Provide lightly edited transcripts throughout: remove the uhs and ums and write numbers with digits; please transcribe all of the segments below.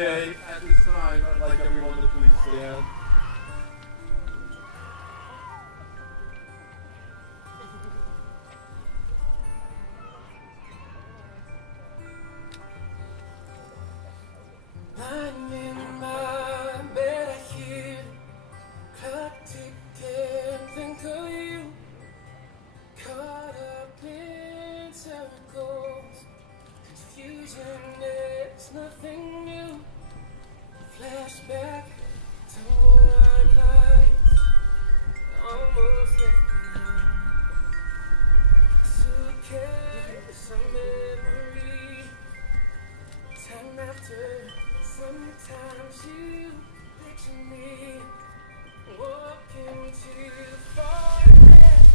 Okay, at this time, I'd like everyone to please stand. Lying in my bed, I hear clock ticking, think of you. Caught up in circles, confusion is nothing new. Flashback to warm nights, almost left behind. Suitcase of memory, time after. Sometimes you picture me walking too far ahead.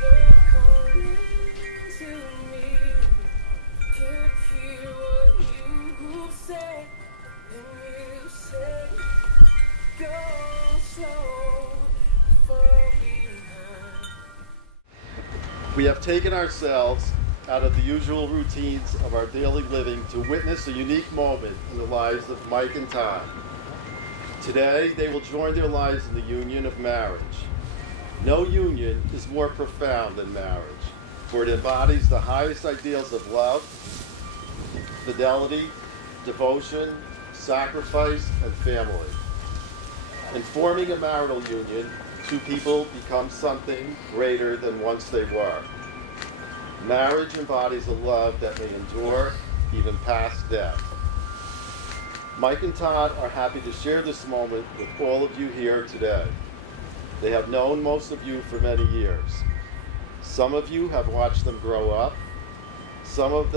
You're calling to me, can't hear what you say. And you say, go slow, fall behind. We have taken ourselves out of the usual routines of our daily living to witness a unique moment in the lives of Mike and Todd. Today, they will join their lives in the union of marriage. No union is more profound than marriage, for it embodies the highest ideals of love, fidelity, devotion, sacrifice, and family. In forming a marital union, two people become something greater than once they were. Marriage embodies a love that may endure even past death. Mike and Todd are happy to share this moment with all of you here today. They have known most of you for many years. Some of you have watched them grow up. Some of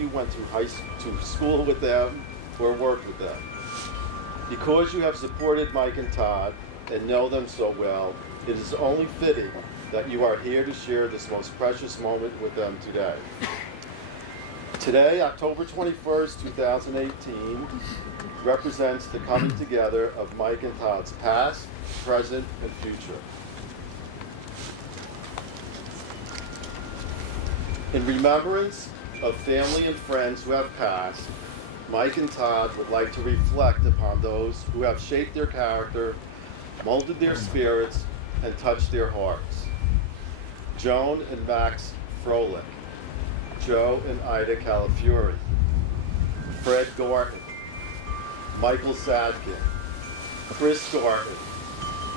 you went to school with them or worked with them. Because you have supported Mike and Todd and know them so well, it is only fitting that you are here to share this most precious moment with them today. Today, October 21st, 2018, represents the coming together of Mike and Todd's past, present, and future. In remembrance of family and friends who have passed, Mike and Todd would like to reflect upon those who have shaped their character, molded their spirits, and touched their hearts. Joan and Max Froelich, Joe and Ida Calafiore, Fred Gorton, Michael Sadkin, Chris Gorton,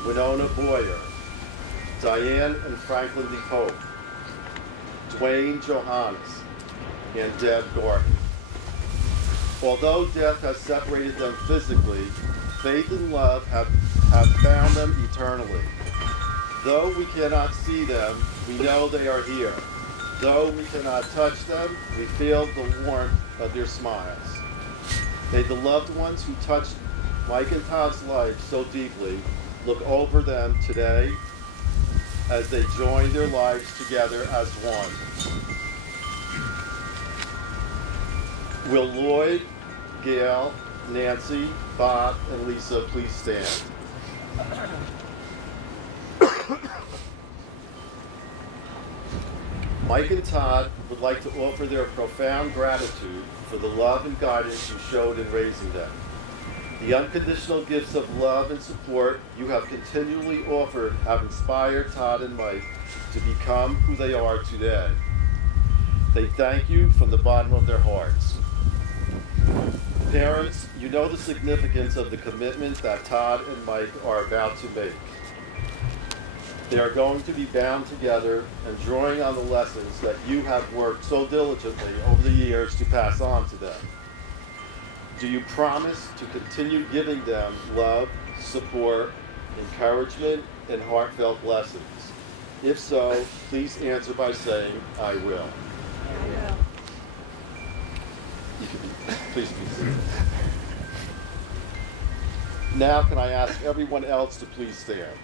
Winona Boyer, Diane and Franklin DePope, Dwayne Johannes, and Deb Gorton. Although death has separated them physically, faith and love have bound them eternally. Though we cannot see them, we know they are here. Though we cannot touch them, we feel the warmth of their smiles. May the loved ones who touched Mike and Todd's life so deeply look over them today as they join their lives together as one. Will Lloyd, Gail, Nancy, Bob, and Lisa please stand? Mike and Todd would like to offer their profound gratitude for the love and guidance you showed in raising them. The unconditional gifts of love and support you have continually offered have inspired Todd and Mike to become who they are today. They thank you from the bottom of their hearts. Parents, you know the significance of the commitment that Todd and Mike are about to make. They are going to be bound together and drawing on the lessons that you have worked so diligently over the years to pass on to them. Do you promise to continue giving them love, support, encouragement, and heartfelt blessings? If so, please answer by saying, I will. I will. You can please be seated. Now can I ask everyone else to please stand?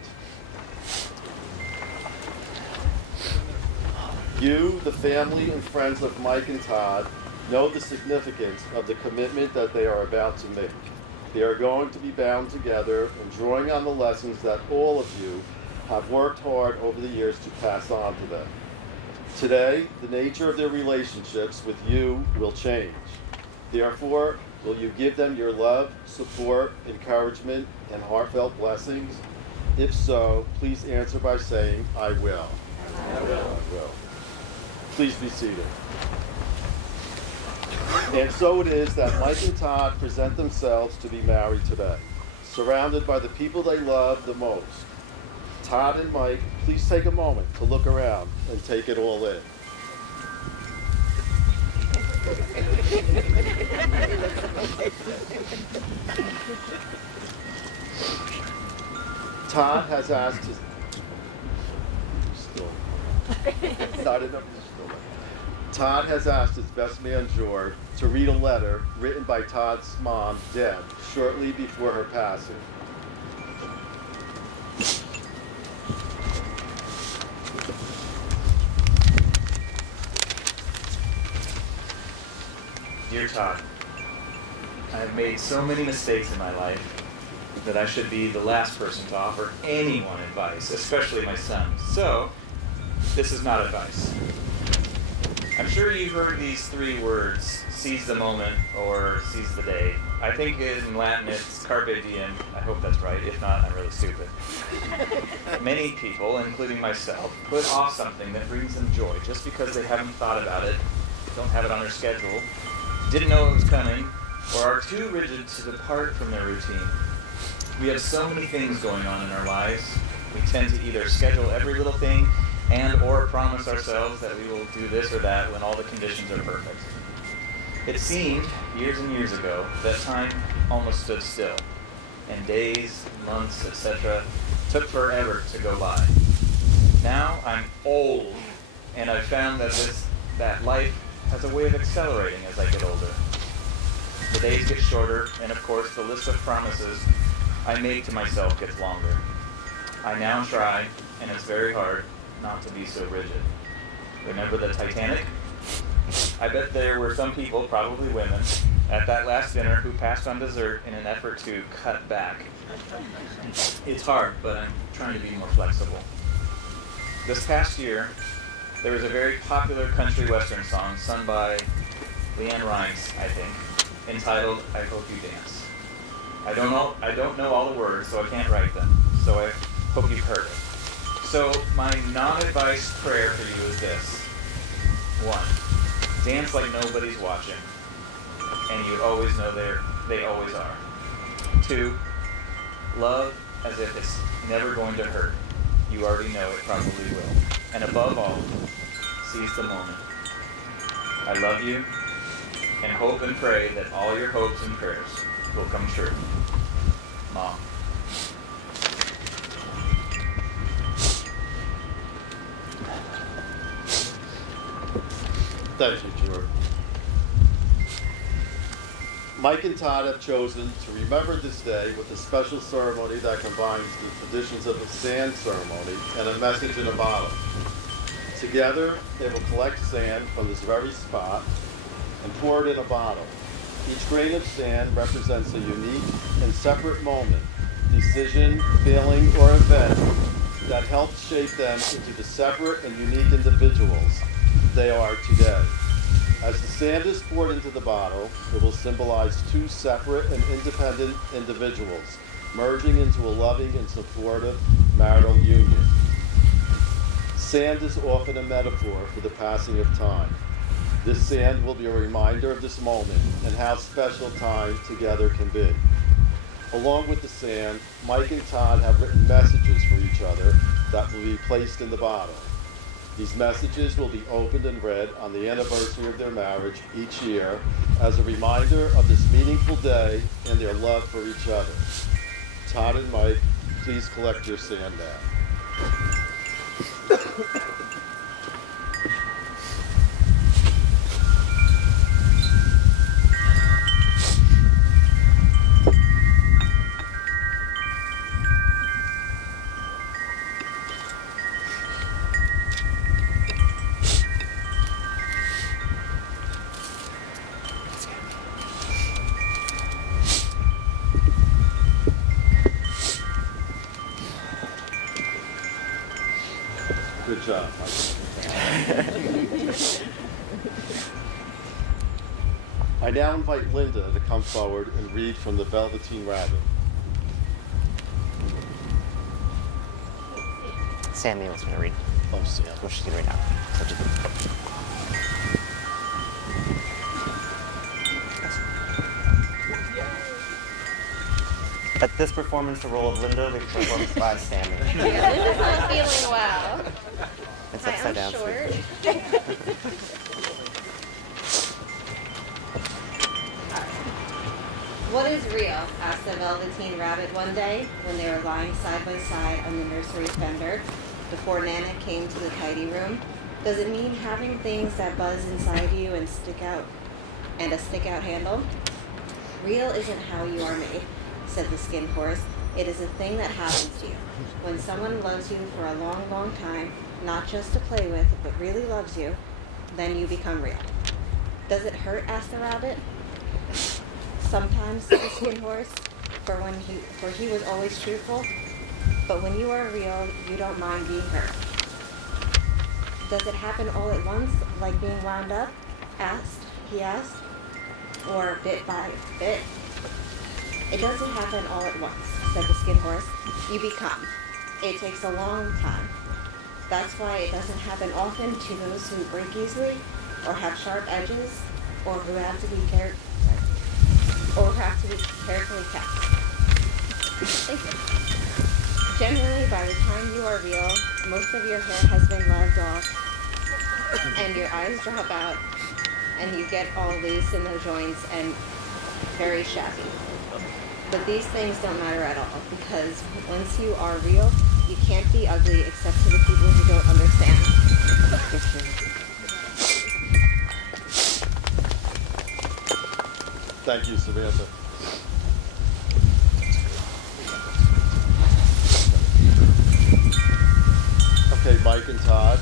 You, the family and friends of Mike and Todd, know the significance of the commitment that they are about to make. They are going to be bound together and drawing on the lessons that all of you have worked hard over the years to pass on to them. Today, the nature of their relationships with you will change. Therefore, Will you give them your love, support, encouragement, and heartfelt blessings? If so, please answer by saying, I will. I will. I will. Please be seated. And so it is that Mike and Todd present themselves to be married today, surrounded by the people they love the most. Todd and Mike, please take a moment to look around and take it all in. Todd has asked his Todd has asked his best man George to read a letter written by Todd's mom, Deb, shortly before her passing. Dear Todd, I have made so many mistakes in my life that I should be the last person to offer anyone advice, especially my son. So, this is not advice. I'm sure you've heard these three words, seize the moment or seize the day. I think in Latin it's carpe diem. I hope that's right. If not, I'm really stupid. Many people, including myself, put off something that brings them joy just because they haven't thought about it, don't have it on their schedule, didn't know it was coming, or are too rigid to depart from their routine. We have so many things going on in our lives. We tend to either schedule every little thing and or promise ourselves that we will do this or that when all the conditions are perfect. It seemed, years and years ago, that time almost stood still, and days, months, etc. took forever to go by. Now I'm old, and I've found that life has a way of accelerating as I get older. The days get shorter, and of course the list of promises I make to myself gets longer. I now try, and it's very hard, not to be so rigid. Remember the Titanic? I bet there were some people, probably women, at that last dinner who passed on dessert in an effort to cut back. It's hard, but I'm trying to be more flexible. This past year, there was a very popular country western song sung by Leanne Rimes, I think, entitled I Hope You Dance. I don't know all the words, so I can't write them, so I hope you've heard it. So my non-advice prayer for you is this. 1. Dance like nobody's watching, and you always know they always are. 2. Love as if it's never going to hurt. You already know it probably will. And above all, seize the moment. I love you, and hope and pray that all your hopes and prayers will come true. Mom. Thank you, George. Mike and Todd have chosen to remember this day with a special ceremony that combines the traditions of the sand ceremony and a message in a bottle. Together, they will collect sand from this very spot and pour it in a bottle. Each grain of sand represents a unique and separate moment, decision, feeling, or event that helped shape them into the separate and unique individuals they are today. As the sand is poured into the bottle, it will symbolize two separate and independent individuals merging into a loving and supportive marital union. Sand is often a metaphor for the passing of time. This sand will be a reminder of this moment and how special time together can be. Along with the sand, Mike and Todd have written messages for each other that will be placed in the bottle. These messages will be opened and read on the anniversary of their marriage each year as a reminder of this meaningful day and their love for each other. Todd and Mike, please collect your sand now. Good job, Mike. I now invite Linda to come forward and read from the Velveteen Rabbit. Sammy wants me to read. Oh, Sam. Well, she's gonna read now. So just- At this performance, the role of Linda will be performed by Sammy. Yeah, Linda's not feeling well. It's Hi, upside I'm down. short. What is real? Asked the Velveteen Rabbit one day when they were lying side by side on the nursery fender before Nana came to the tidy room. Does it mean having things that buzz inside you and stick out, and a stick out handle? Real isn't how you are made, said the Skin Horse. It is a thing that happens to you. When someone loves you for a long, long time, not just to play with, but really loves you, then you become real. Does it hurt? Asked the rabbit. Sometimes, said the Skin Horse, for he was always truthful. But when you are real, you don't mind being hurt. Does it happen all at once, like being wound up? He asked. Or bit by bit? It doesn't happen all at once, said the Skin Horse. You become. It takes a long time. That's why it doesn't happen often to those who break easily, or have sharp edges, or who have to be carefully kept. Thank you. Generally, by the time you are real, most of your hair has been rubbed off, and your eyes drop out, and you get all loose in the joints and very shabby. But these things don't matter at all, because once you are real, you can't be ugly except to the people who don't understand. Thank you, Samantha. Okay, Mike and Todd,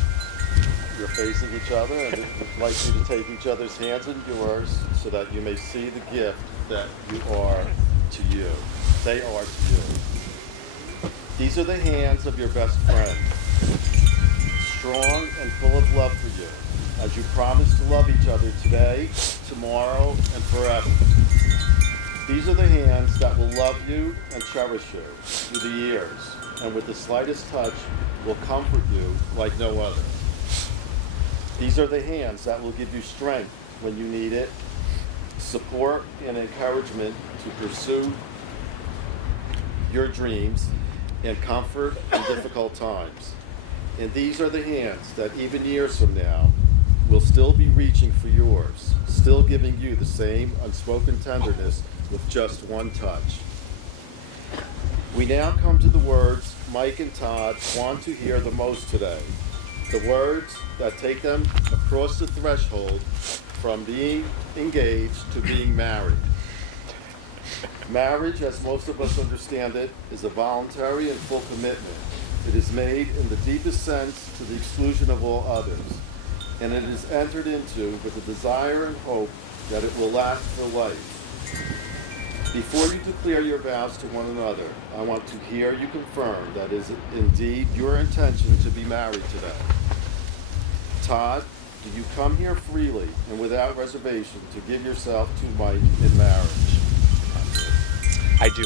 you're facing each other, and I'd like you to take each other's hands in yours so that you may see the gift that you are to you. They are to you. These are the hands of your best friend, strong and full of love for you, as you promise to love each other today, tomorrow, and forever. These are the hands that will love you and cherish you through the years, and with the slightest touch will comfort you like no other. These are the hands that will give you strength when you need it, support and encouragement to pursue your dreams, and comfort in difficult times. And these are the hands that even years from now will still be reaching for yours, still giving you the same unspoken tenderness with just one touch. We now come to the words Mike and Todd want to hear the most today. The words that take them across the threshold from being engaged to being married. Marriage, as most of us understand it, is a voluntary and full commitment. It is made in the deepest sense to the exclusion of all others, and it is entered into with the desire and hope that it will last for life. Before you declare your vows to one another, I want to hear you confirm that is indeed your intention to be married today. Todd, do you come here freely and without reservation to give yourself to Mike in marriage? I do.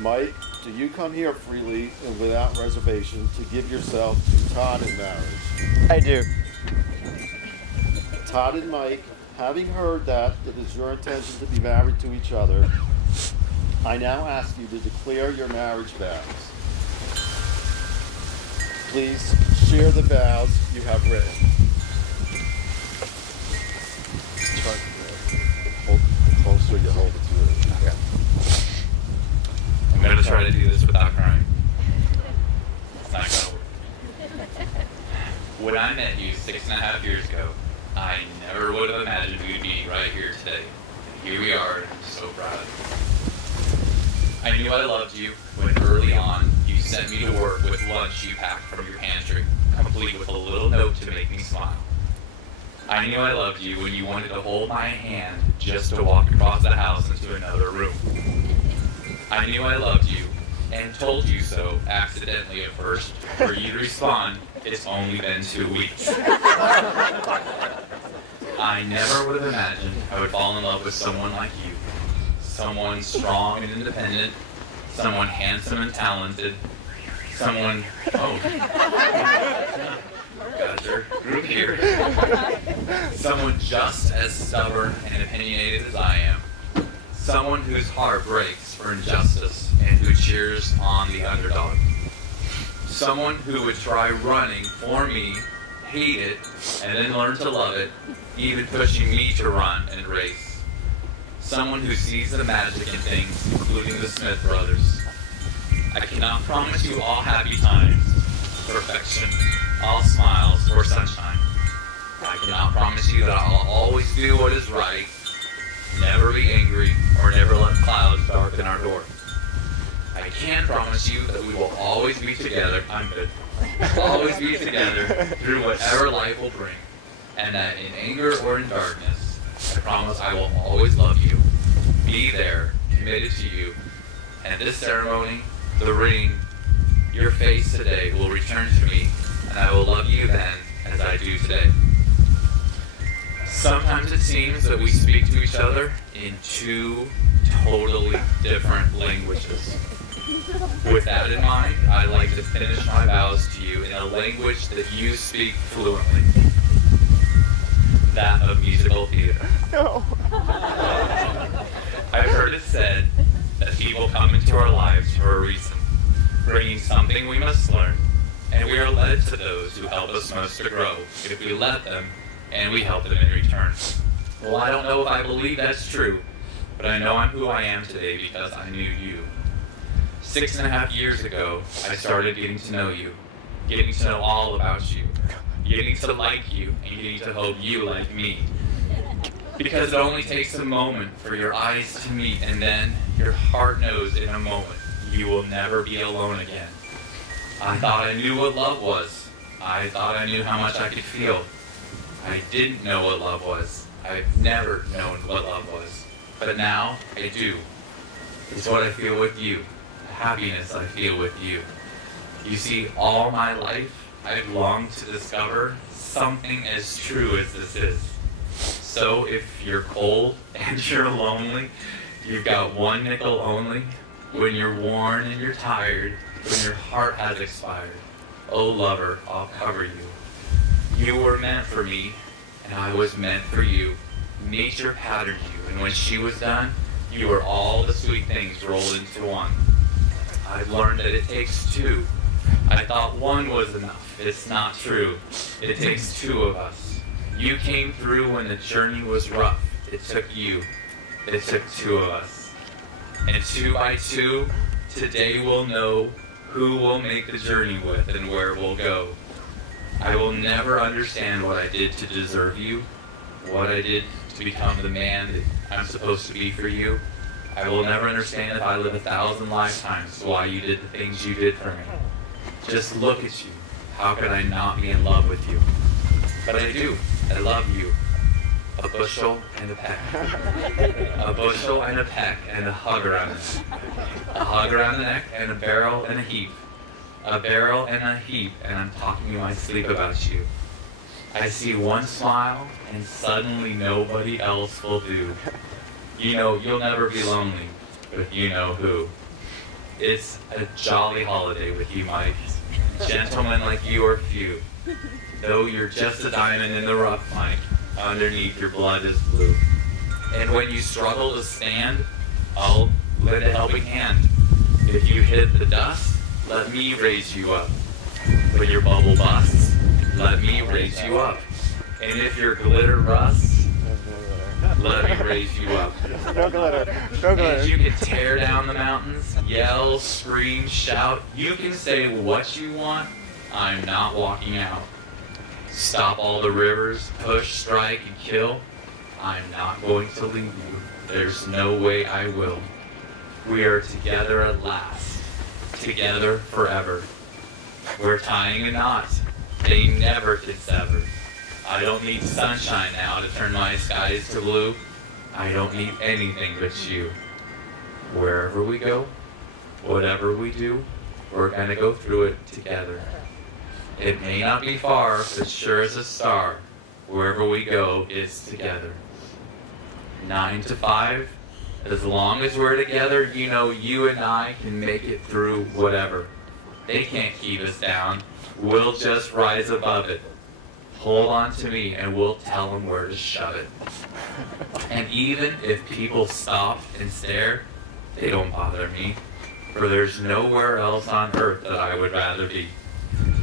Mike, do you come here freely and without reservation to give yourself to Todd in marriage? I do. Todd and Mike, having heard that it is your intention to be married to each other, I now ask you to declare your marriage vows. Please share the vows you have written. Hold closer, you hold it to it. I'm going to try to do this without crying. It's not going to work. When I met you 6.5 years ago, I never would have imagined we'd be right here today. And here we are, and I'm so proud of you. I knew I loved you when early on you sent me to work with lunch you packed from your pantry, complete with a little note to make me smile. I knew I loved you when you wanted to hold my hand just to walk across the house into another room. I knew I loved you and told you so accidentally at first, for you to respond, it's only been 2 weeks. I never would have imagined I would fall in love with someone like you. Someone strong and independent, someone handsome and talented, someone, got your group here. Someone just as stubborn and opinionated as I am. Someone whose heart breaks for injustice and who cheers on the underdog. Someone who would try running for me, hate it, and then learn to love it, even pushing me to run and race. Someone who sees the magic in things, including the Smith brothers. I cannot promise you all happy times, perfection, all smiles, or sunshine. I cannot promise you that I'll always do what is right, never be angry, or never let clouds darken our door. I can promise you that we will always be together. I'm good. Always be together through whatever life will bring. And that in anger or in darkness, I promise I will always love you, be there, committed to you. And this ceremony, the ring, your face today will return to me, and I will love you then as I do today. Sometimes it seems that we speak to each other in two totally different languages. With that in mind, I'd like to finish my vows to you in a language that you speak fluently. That of musical theater. No. I've heard it said that people come into our lives for a reason, bringing something we must learn, and we are led to those who help us most to grow if we let them and we help them in return. Well, I don't know if I believe that's true, but I know I'm who I am today because I knew you. 6.5 years ago, I started getting to know you, getting to know all about you, getting to like you, and getting to hope you like me. Because it only takes a moment for your eyes to meet, and then your heart knows in a moment you will never be alone again. I thought I knew what love was. I thought I knew how much I could feel. I didn't know what love was. I've never known what love was. But now, I do. It's what I feel with you. The happiness I feel with you. You see, all my life, I've longed to discover something as true as this is. So if you're cold and you're lonely, you've got one nickel only. When you're worn and you're tired, when your heart has expired, oh lover, I'll cover you. You were meant for me, and I was meant for you. Nature patterned you, and when she was done, you were all the sweet things rolled into one. I've learned that it takes two. I thought one was enough. It's not true. It takes two of us. You came through when the journey was rough. It took you. It took two of us. And 2 by 2, today we'll know who we'll make the journey with and where we'll go. I will never understand what I did to deserve you, what I did to become the man that I'm supposed to be for you. I will never understand if I live 1,000 lifetimes why you did the things you did for me. Just look at you. How could I not be in love with you? But I do. I love you. A bushel and a peck. A bushel and a peck and a hug around the neck. A hug around the neck and a barrel and a heap. A barrel and a heap, and I'm talking in my sleep about you. I see one smile and suddenly nobody else will do. You know you'll never be lonely with you know who. It's a jolly holiday with you, Mike. Gentlemen like you are few. Though you're just a diamond in the rough, Mike, underneath your blood is blue. And when you struggle to stand, I'll lend a helping hand. If you hit the dust, let me raise you up. When your bubble busts, let me raise you up. And if your glitter rusts, let me raise you up. No glitter. No glitter. And you can tear down the mountains, yell, scream, shout. You can say what you want. I'm not walking out. Stop all the rivers, push, strike, and kill. I'm not going to leave you. There's no way I will. We are together at last. Together forever. We're tying a knot. They never can sever. I don't need sunshine now to turn my skies to blue. I don't need anything but you. Wherever we go, whatever we do, we're gonna go through it together. It may not be far, but sure as a star, wherever we go is together. 9 to 5, as long as we're together, you know you and I can make it through whatever. They can't keep us down. We'll just rise above it. Hold on to me and we'll tell them where to shove it. And even if people stop and stare, they don't bother me, for there's nowhere else on earth that I would rather be.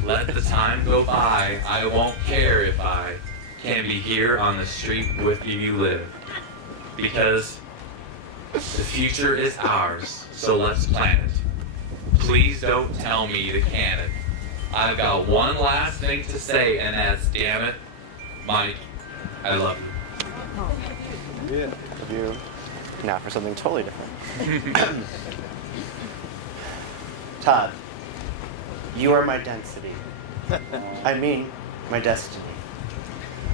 Let the time go by, I won't care if I can be here on the street with you live. Because the future is ours, so let's plan it. Please don't tell me to can it. I've got one last thing to say, and that's, damn it, Mike, I love you. Yeah. You. Now for something totally different. Todd, you are my density. I mean, my destiny.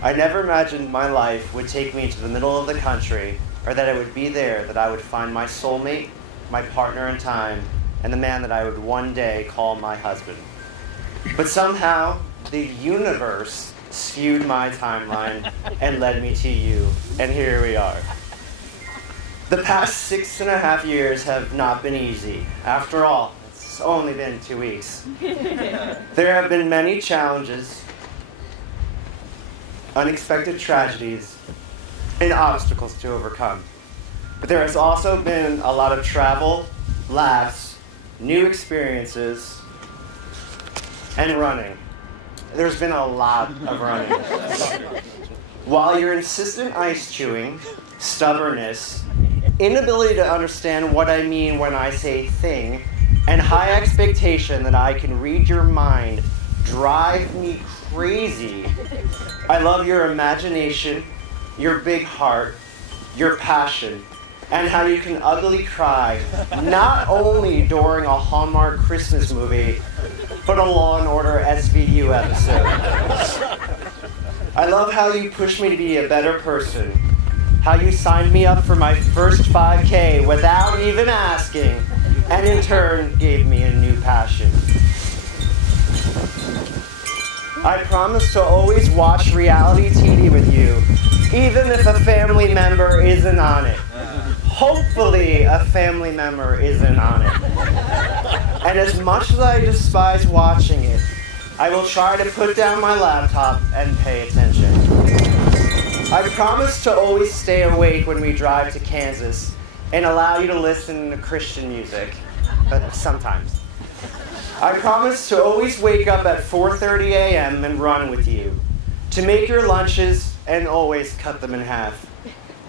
I never imagined my life would take me to the middle of the country, or that it would be there that I would find my soulmate, my partner in time, and the man that I would one day call my husband. But somehow, the universe skewed my timeline and led me to you, and here we are. The past 6.5 years have not been easy. After all, it's only been 2 weeks. There have been many challenges, unexpected tragedies, and obstacles to overcome. But there has also been a lot of travel, laughs, new experiences, and running. There's been a lot of running. While your insistent ice chewing, stubbornness, inability to understand what I mean when I say thing, and high expectation that I can read your mind drive me crazy, I love your imagination, your big heart, your passion, and how you can ugly cry, not only during a Hallmark Christmas movie, but a Law & Order SVU episode. I love how you push me to be a better person, how you signed me up for my first 5K without even asking, and in turn gave me a new passion. I promise to always watch reality TV with you, even if a family member isn't on it. Hopefully a family member isn't on it. And as much as I despise watching it, I will try to put down my laptop and pay attention. I promise to always stay awake when we drive to Kansas and allow you to listen to Christian music, sometimes. I promise to always wake up at 4:30 a.m. and run with you, to make your lunches and always cut them in half,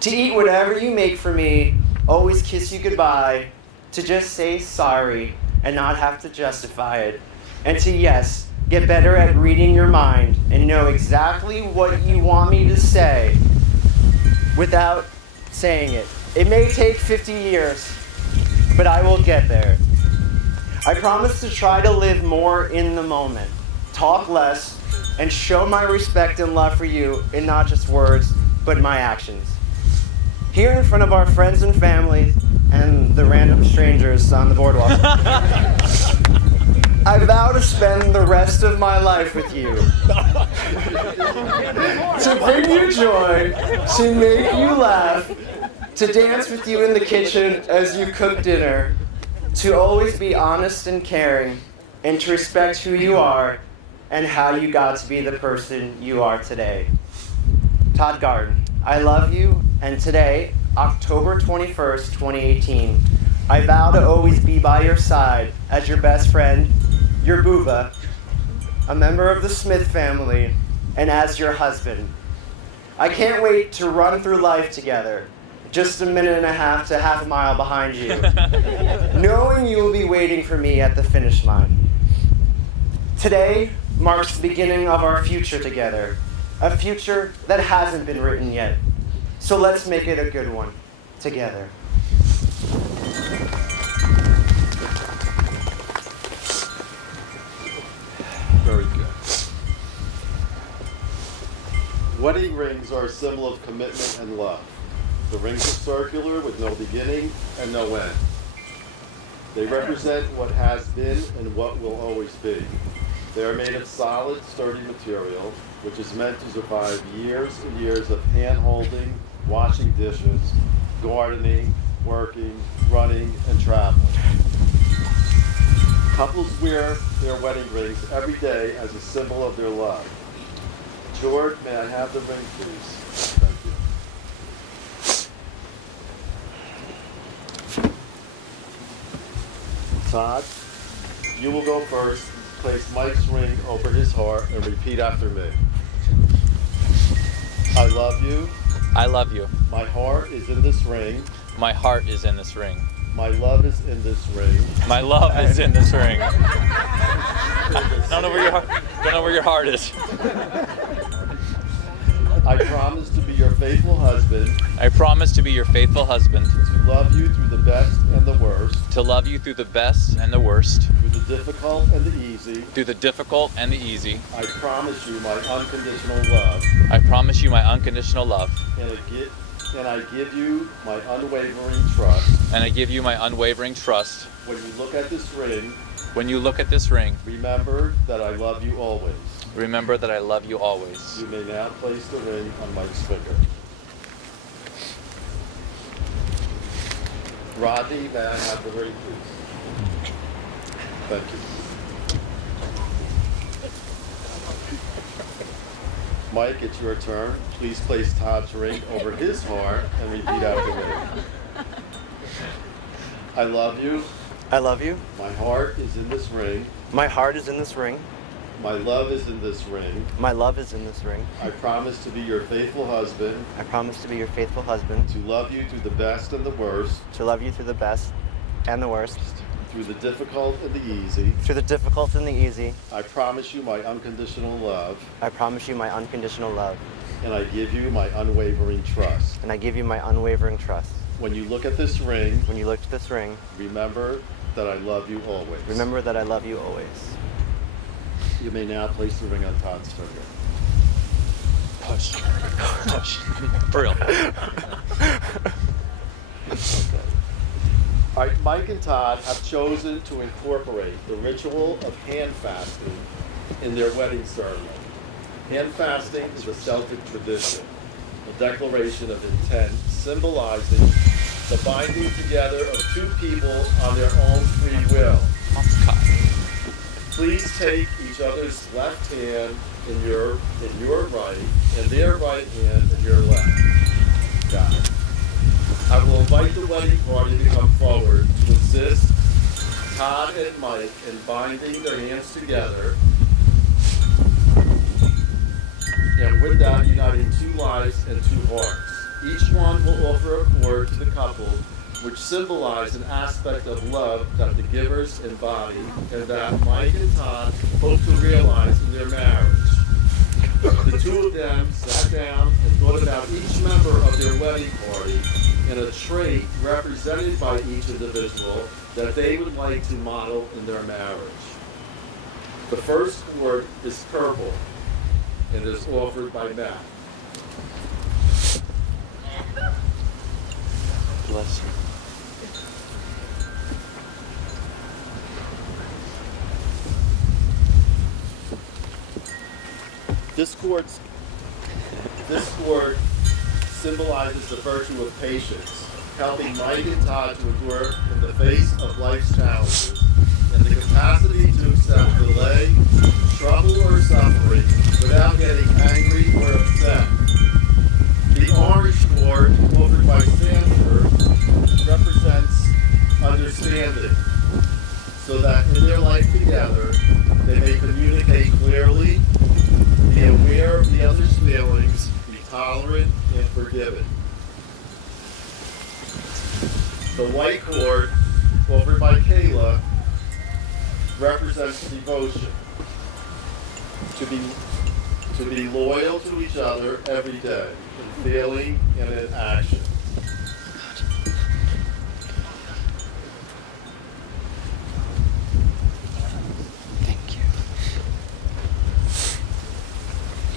to eat whatever you make for me, always kiss you goodbye, to just say sorry and not have to justify it, and to, yes, get better at reading your mind and know exactly what you want me to say without saying it. It may take 50 years, but I will get there. I promise to try to live more in the moment, talk less, and show my respect and love for you in not just words, but my actions. Here in front of our friends and family and the random strangers on the boardwalk, I vow to spend the rest of my life with you. To bring you joy, to make you laugh, to dance with you in the kitchen as you cook dinner, to always be honest and caring, and to respect who you are and how you got to be the person you are today. Todd Garden, I love you, and today, October 21st, 2018, I vow to always be by your side as your best friend, your booba, a member of the Smith family, and as your husband. I can't wait to run through life together, just a minute and a half to half a mile behind you, knowing you will be waiting for me at the finish line. Today marks the beginning of our future together, a future that hasn't been written yet. So let's make it a good one, together. Very good. Wedding rings are a symbol of commitment and love. The rings are circular with no beginning and no end. They represent what has been and what will always be. They are made of solid, sturdy material which is meant to survive years and years of hand-holding, washing dishes, gardening, working, running, and traveling. Couples wear their wedding rings every day as a symbol of their love. George, may I have the ring, please? Thank you. Todd, you will go first. Place Mike's ring over his heart and repeat after me. I love you. I love you. My heart is in this ring. My heart is in this ring. My love is in this ring. My love is in this ring. Don't know where your heart is. I promise to be your faithful husband. I promise to be your faithful husband. To love you through the best and the worst. To love you through the best and the worst. Through the difficult and the easy. Through the difficult and the easy. I promise you my unconditional love. I promise you my unconditional love. And I give you my unwavering trust. And I give you my unwavering trust. When you look at this ring. When you look at this ring. Remember that I love you always. Remember that I love you always. You may now place the ring on Mike's finger. Rodney, may I have the ring, please? Thank you. Mike, it's your turn. Please place Todd's ring over his heart and repeat after me. I love you. I love you. My heart is in this ring. My heart is in this ring. My love is in this ring. My love is in this ring. I promise to be your faithful husband. I promise to be your faithful husband. To love you through the best and the worst. To love you through the best and the worst. Through the difficult and the easy. Through the difficult and the easy. I promise you my unconditional love. I promise you my unconditional love. And I give you my unwavering trust. And I give you my unwavering trust. When you look at this ring. When you look at this ring. Remember that I love you always. Remember that I love you always. You may now place the ring on Todd's finger. Push. Push. For real. Okay. All right, Mike and Todd have chosen to incorporate the ritual of hand fasting in their wedding ceremony. Hand fasting is a Celtic tradition, a declaration of intent symbolizing the binding together of two people on their own free will. Please take each other's left hand in your right and their right hand in your left. Got it. I will invite the wedding party to come forward to assist Todd and Mike in binding their hands together, and with that uniting two lives and two hearts. Each one will offer a cord to the couple, which symbolize an aspect of love that the givers embody and that Mike and Todd hope to realize in their marriage. The two of them sat down and thought about each member of their wedding party and a trait represented by each individual that they would like to model in their marriage. The first cord is purple and is offered by Matt. Bless you. This cord symbolizes the virtue of patience, helping Mike and Todd to endure in the face of life's challenges, and the capacity to accept delay, trouble, or suffering without getting angry or upset. The orange cord, offered by Sanford, represents understanding, so that in their life together, they may communicate clearly, be aware of the other's feelings, be tolerant and forgiving. The white cord, offered by Kayla, represents devotion. To be loyal to each other every day, in feeling and in action. Thank you.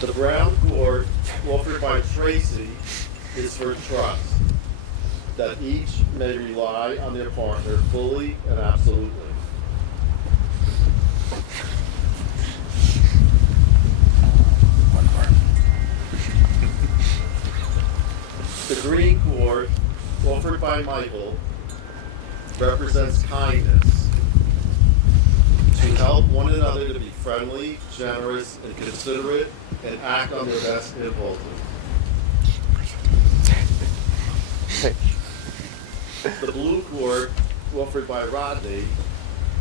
The brown cord, offered by Tracy, is for trust, that each may rely on their partner fully and absolutely. green cord, offered by Michael, represents kindness. To help one another to be friendly, generous, and considerate, and act on their best impulses. The blue cord, offered by Rodney,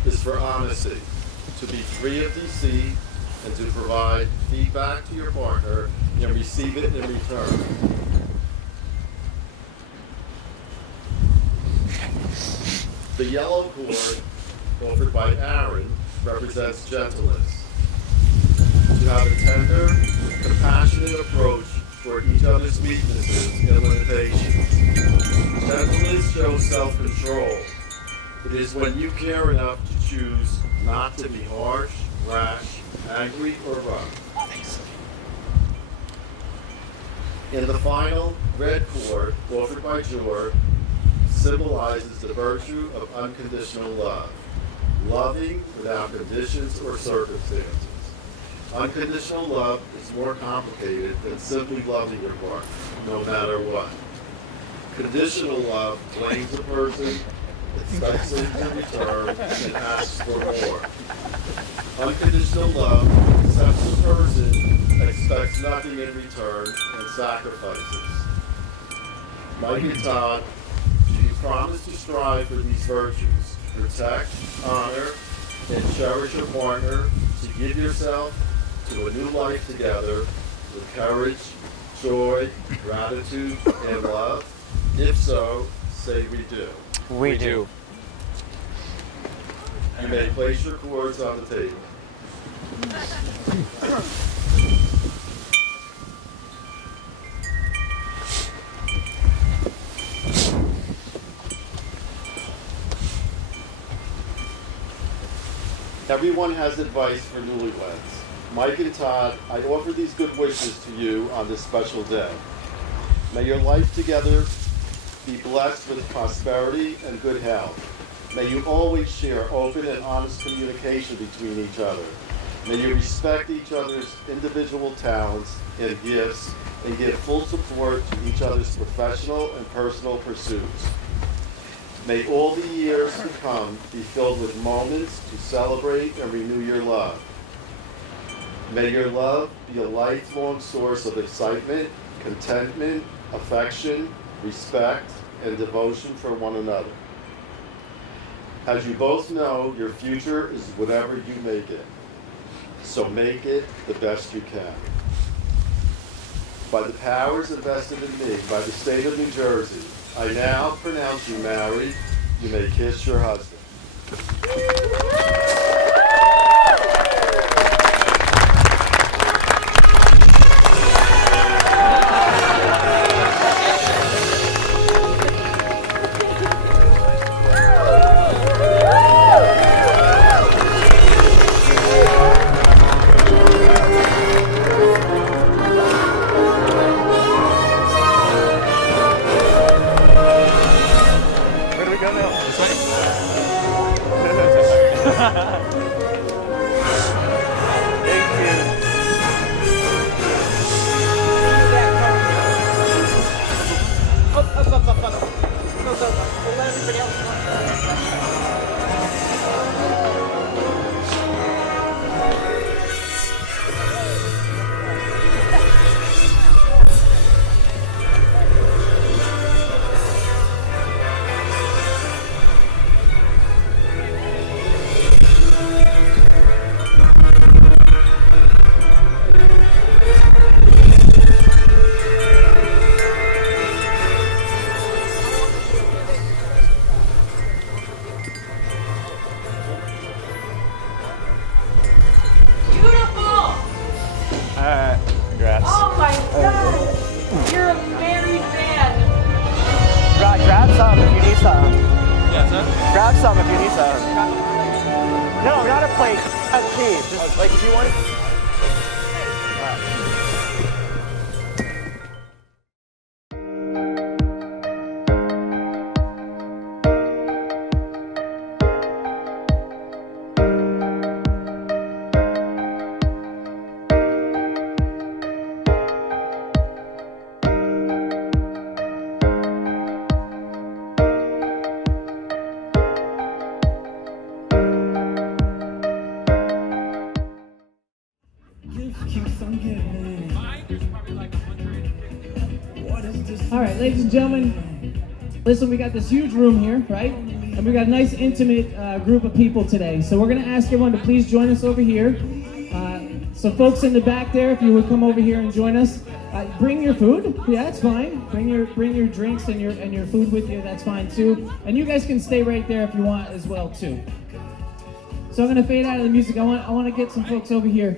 is for honesty, to be free of deceit, and to provide feedback to your partner and receive it in return. The yellow cord, offered by Aaron, represents gentleness. To have a tender, compassionate approach toward each other's weaknesses and limitations. Gentleness shows self-control. It is when you care enough to choose not to be harsh, rash, angry, or rough. And the final red cord, offered by George, symbolizes the virtue of unconditional love. Loving without conditions or circumstances. Unconditional love is more complicated than simply loving your partner, no matter what. Conditional love blames a person, expects them to return, and asks for more. Unconditional love accepts a person, expects nothing in return, and sacrifices. Mike and Todd, do you promise to strive for these virtues? Protect, honor, and cherish your partner, to give yourself to a new life together with courage, joy, gratitude, and love? If so, say we do. We do. You may place your cords on the table. Everyone has advice for newlyweds. Mike and Todd, I offer these good wishes to you on this special day. May your life together be blessed with prosperity and good health. May you always share open and honest communication between each other. May you respect each other's individual talents and gifts and give full support to each other's professional and personal pursuits. May all the years to come be filled with moments to celebrate and renew your love. May your love be a lifelong source of excitement, contentment, affection, respect, and devotion for one another. As you both know, your future is whatever you make it. So make it the best you can. By the powers invested in me by the state of New Jersey, I now pronounce you married. You may kiss your husband. Congrats. Oh my god! You're a married man! Grab some if you need some. Yeah, sir? Grab some if you need some. No, not a plate. Not cheap. Just like if you want it. All right, ladies and gentlemen, listen, we got this huge room here, right? And we got a nice intimate group of people today. So we're gonna ask everyone to please join us over here. So folks in the back there, if you would come over here and join us. Bring your food. Yeah, that's fine. Bring your drinks and your food with you. That's fine too. And you guys can stay right there if you want as well too. So I'm gonna fade out of the music. I want to get some folks over here.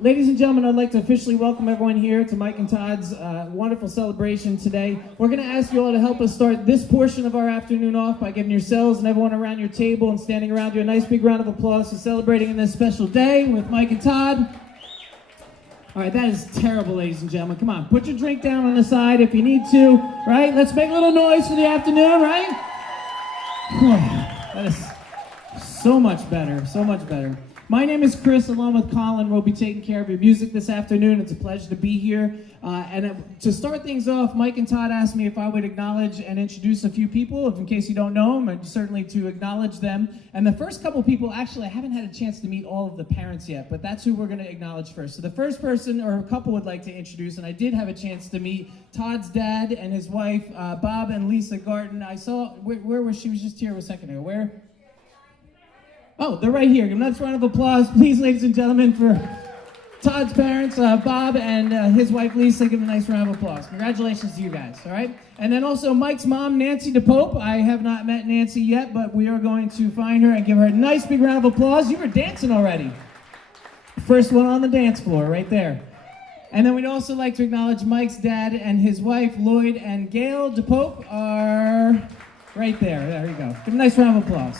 Ladies and gentlemen, I'd like to officially welcome everyone here to Mike and Todd's wonderful celebration today. We're going to ask you all to help us start this portion of our afternoon off by giving yourselves and everyone around your table and standing around you a nice big round of applause for celebrating in this special day with Mike and Todd. All right, that is terrible, ladies and gentlemen. Come on, put your drink down on the side if you need to, right? Let's make a little noise for the afternoon, right? That is so much better, so much better. My name is Chris, along with Colin. We'll be taking care of your music this afternoon. It's a pleasure to be here. To start things off, Mike and Todd asked me if I would acknowledge and introduce a few people, in case you don't know them, and certainly to acknowledge them. And the first couple people, actually, I haven't had a chance to meet all of the parents yet, but that's who we're going to acknowledge first. So the first person or a couple would like to introduce, and I did have a chance to meet Todd's dad and his wife, Bob and Lisa Garten. I saw, where was she? Was just here a second ago. Where? Oh, they're right here. Give them a nice round of applause, please, ladies and gentlemen, for Todd's parents, Bob and his wife, Lisa. Give them a nice round of applause. Congratulations to you guys, all right? And then also Mike's mom, Nancy DePope. I have not met Nancy yet, but we are going to find her and give her a nice big round of applause. You were dancing already. First one on the dance floor, right there. And then we'd also like to acknowledge Mike's dad and his wife, Lloyd and Gail DePope, are right there. There you go. Give them a nice round of applause.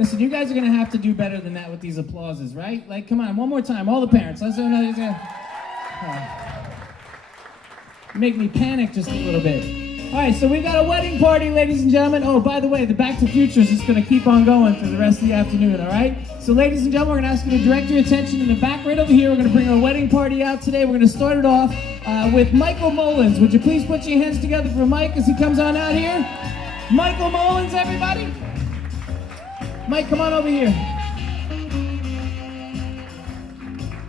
Listen, you guys are going to have to do better than that with these applauses, right? Like, come on, one more time. All the parents. Let's do another. Make me panic just a little bit. All right, so we got a wedding party, ladies and gentlemen. Oh, by the way, the Back to Future is just going to keep on going for the rest of the afternoon, all right? So, ladies and gentlemen, we're going to ask you to direct your attention in the back right over here. We're going to bring our wedding party out today. We're going to start it off with Michael Mullins. Would you please put your hands together for Mike as he comes on out here? Michael Mullins, everybody. Mike, come on over here.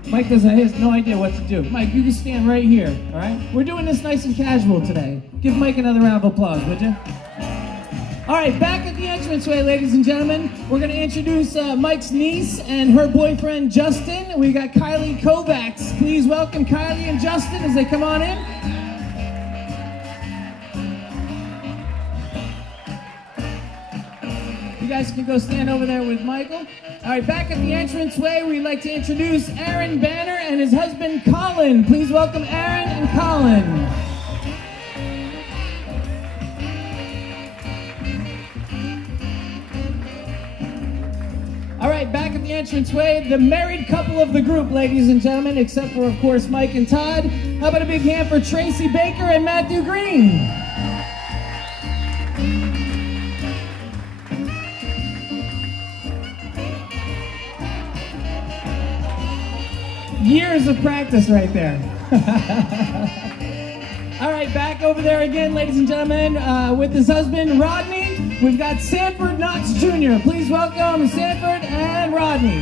Mike has no idea what to do. Mike, you can stand right here, all right? We're doing this nice and casual today. Give Mike another round of applause, would you? All right, back at the entranceway, ladies and gentlemen, we're going to introduce Mike's niece and her boyfriend, Justin. We got Kylie Kovacs. Please welcome Kylie and Justin as they come on in. You guys can go stand over there with Michael. All right, back at the entranceway, we'd like to introduce Aaron Banner and his husband, Colin. Please welcome Aaron and Colin. All right, back at the entranceway, the married couple of the group, ladies and gentlemen, except for, of course, Mike and Todd. How about a big hand for Tracy Baker and Matthew Green? Years of practice right there. All right, back over there again, ladies and gentlemen, with his husband, Rodney. We've got Sanford Knox Jr. Please welcome Sanford and Rodney.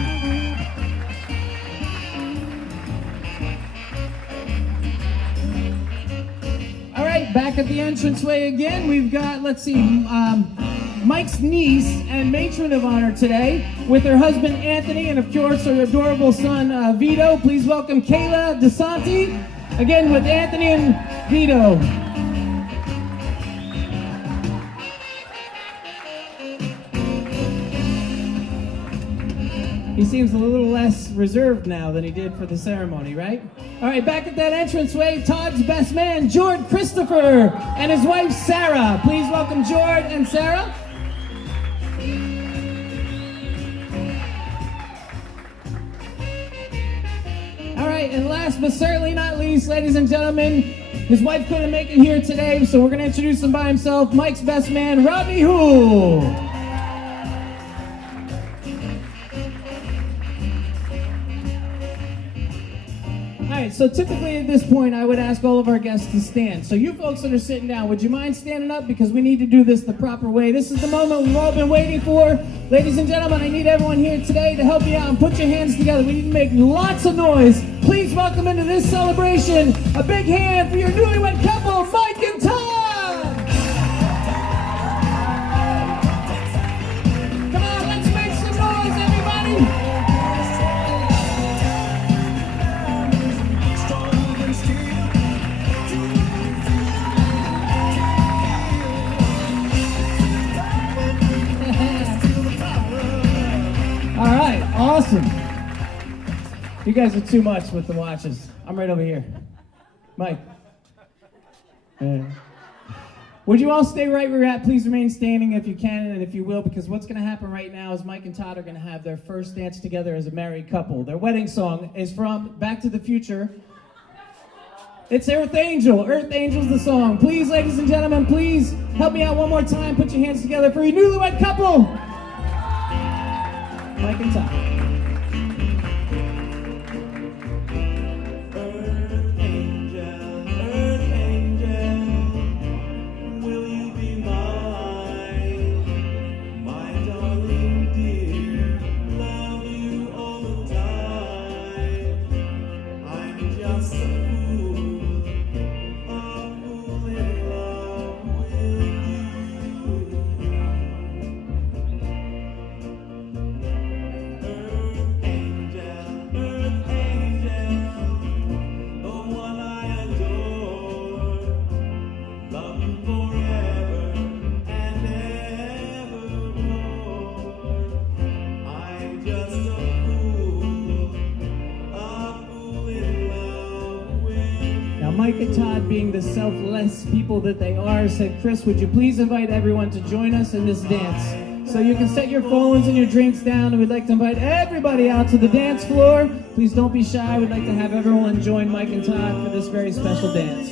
All right, back at the entranceway again, we've got, let's see, Mike's niece and matron of honor today with her husband Anthony and of course her adorable son Vito. Please welcome Kayla DeSanti, again with Anthony and Vito. He seems a little less reserved now than he did for the ceremony, right? All right, back at that entranceway, Todd's best man, Jord Christopher, and his wife, Sarah. Please welcome Jord and Sarah. All right, and last but certainly not least, ladies and gentlemen, his wife couldn't make it here today, so we're going to introduce him by himself, Mike's best man, Rodney Hoole. All right, right, so typically at this point, I would ask all of our guests to stand. So you folks that are sitting down, would you mind standing up? Because we need to do this the proper way. This is the moment we've all been waiting for. Ladies and gentlemen, I need everyone here today to help me out and put your hands together. We need to make lots of noise. Please welcome into this celebration a big hand for your newlywed couple, Mike and Todd. Come on, let's make some noise, everybody. All right, awesome. You guys are too much with the watches. I'm right over here. Mike. Would you all stay right where you're at? Please remain standing if you can and if you will, because what's going to happen right now is Mike and Todd are going to have their first dance together as a married couple. Their wedding song is from Back to the Future. It's Earth Angel. Earth Angel's the song. Please, ladies and gentlemen, please help me out one more time. Put your hands together for your newlywed couple, Mike and Todd. Mike and Todd, being the selfless people that they are, said, Chris, would you please invite everyone to join us in this dance? So you can set your phones and your drinks down, and we'd like to invite everybody out to the dance floor. Please don't be shy. We'd like to have everyone join Mike and Todd for this very special dance.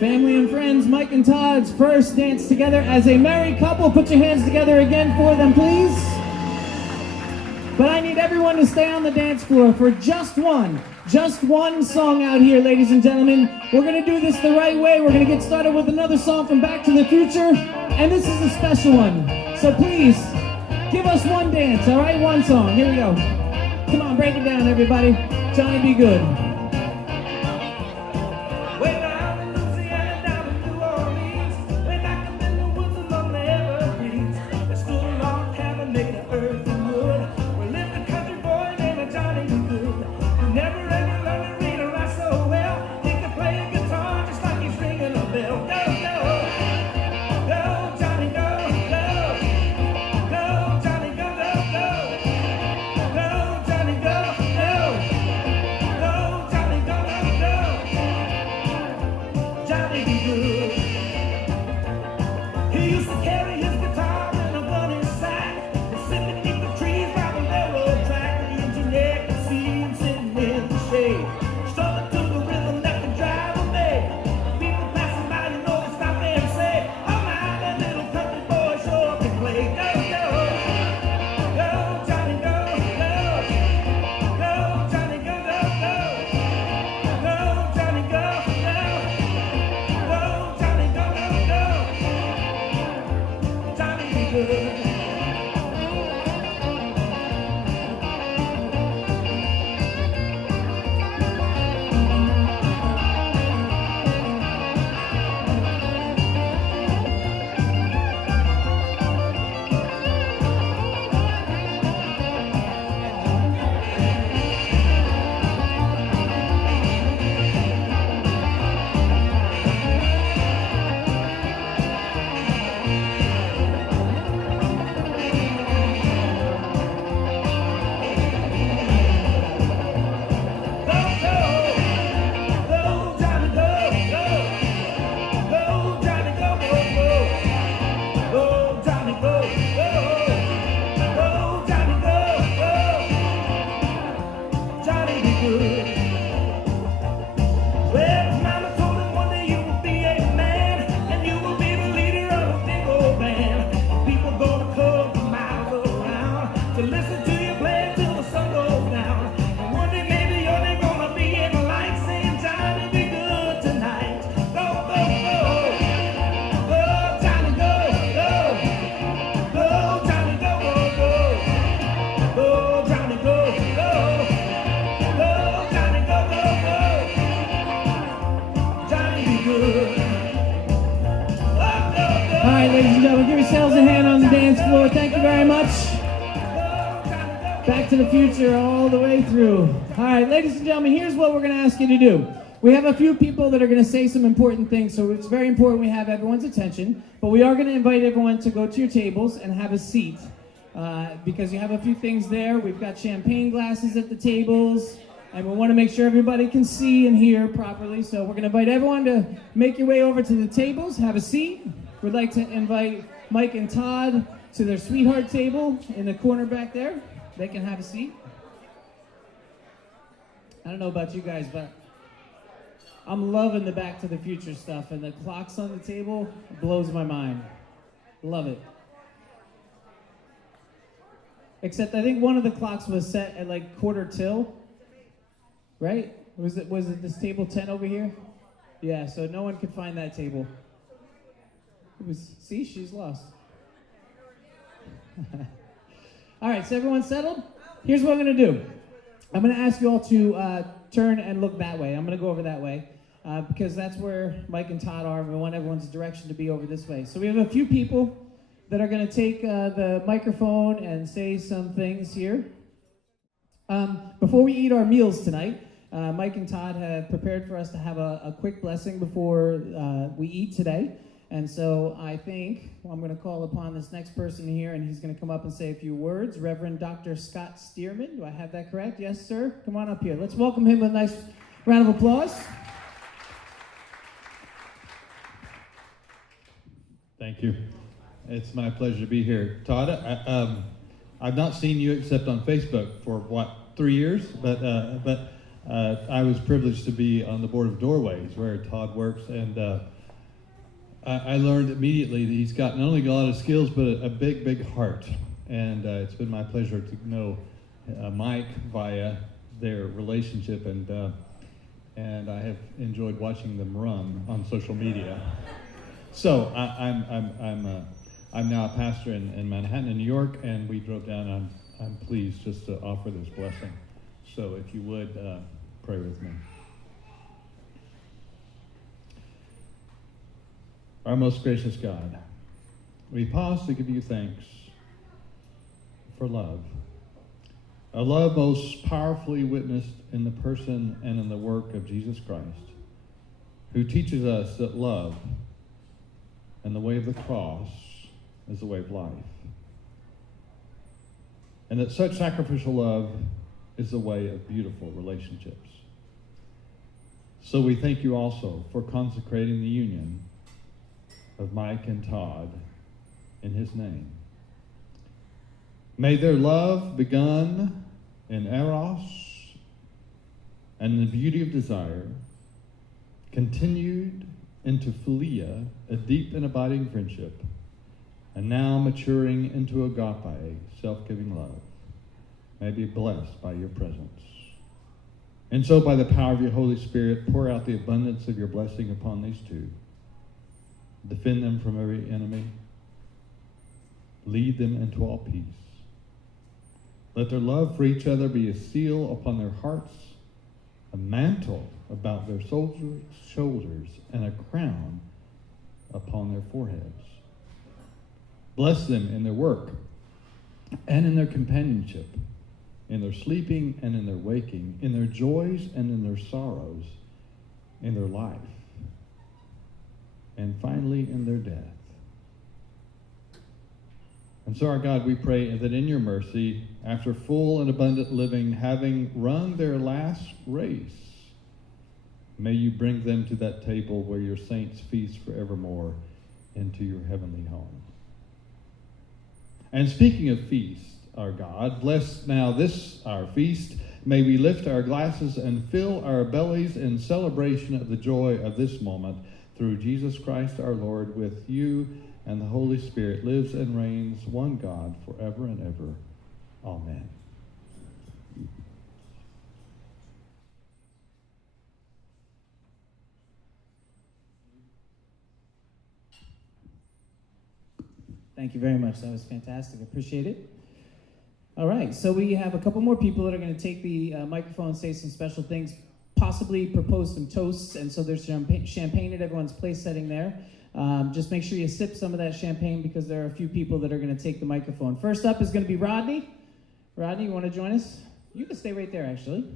Family and friends, Mike and Todd's first dance together as a married couple. Put your hands together again for them, please. But I need everyone to stay on the dance floor for just one song out here, ladies and gentlemen. We're going to do this the right way. We're going to get started with another song from Back to the Future, and this is a special one. So please, give us one dance, all right? One song. Here we go. Come on, break it down, everybody. Johnny, be good. Go, right, ladies and gentlemen, give yourselves a hand on the dance floor. Thank you very much. Back to the Future all the way through. All right, ladies and gentlemen, here's what we're going to ask you to do. We have a few people that are going to say some important things, so it's very important we have everyone's attention. But we are going to invite everyone to go to your tables and have a seat. Because you have a few things there. We've got champagne glasses at the tables, and we want to make sure everybody can see and hear properly. So we're going to invite everyone to make your way over to the tables, have a seat. We'd like to invite Mike and Todd to their sweetheart table in the corner back there. They can have a seat. I don't know about you guys, but I'm loving the Back to the Future stuff, and the clocks on the table blows my mind. Love it. Except I think one of the clocks was set at like quarter till, right? Was it this table 10 over here? Yeah, so no one could find that table. See, she's lost. All right, so everyone's settled? Here's what I'm going to do. I'm going to ask you all to turn and look that way. I'm going to go over that way because that's where Mike and Todd are. We want everyone's direction to be over this way. So we have a few people that are going to take the microphone and say some things here. Before we eat our meals tonight, Mike and Todd have prepared for us to have a quick blessing before we eat today. And so I think I'm going to call upon this next person here, and he's going to come up and say a few words. Reverend Dr. Scott Stearman. Do I have that correct? Yes, sir. Come on up here. Let's welcome him with a nice round of applause. Thank you. It's my pleasure to be here. Todd, I've not seen you except on Facebook for, 3 years? But I was privileged to be on the board of Doorways, where Todd works, and I learned immediately that he's got not only a lot of skills, but a big, big heart. And it's been my pleasure to know Mike via their relationship, and I have enjoyed watching them run on social media. So I'm now a pastor in Manhattan, in New York, and we drove down. I'm pleased just to offer this blessing. So if you would pray with me. Our most gracious God, we pause to give you thanks for love. A love most powerfully witnessed in the person and in the work of Jesus Christ, who teaches us that love and the way of the cross is the way of life. And that such sacrificial love is the way of beautiful relationships. So we thank you also for consecrating the union of Mike and Todd in his name. May their love begun in eros and in the beauty of desire, continued into philia, a deep and abiding friendship, and now maturing into agape, self-giving love, may be blessed by your presence. And so by the power of your Holy Spirit, pour out the abundance of your blessing upon these two. Defend them from every enemy. Lead them into all peace. Let their love for each other be a seal upon their hearts, a mantle about their shoulders, and a crown upon their foreheads. Bless them in their work and in their companionship, in their sleeping and in their waking, in their joys and in their sorrows, in their life, and finally in their death. And so, our God, we pray that in your mercy, after full and abundant living, having run their last race, may you bring them to that table where your saints feast forevermore into your heavenly home. And speaking of feast, our God, bless now this, our feast. May we lift our glasses and fill our bellies in celebration of the joy of this moment through Jesus Christ our Lord, with you and the Holy Spirit lives and reigns, one God, forever and ever. Amen. Thank you very much. That was fantastic. Appreciate it. All right, so we have a couple more people that are going to take the microphone and say some special things. possibly propose some toasts, and so there's champagne at everyone's place setting there. Just make sure you sip some of that champagne because there are a few people that are going to take the microphone. First up is going to be Rodney. Rodney, you want to join us? You can stay right there, actually.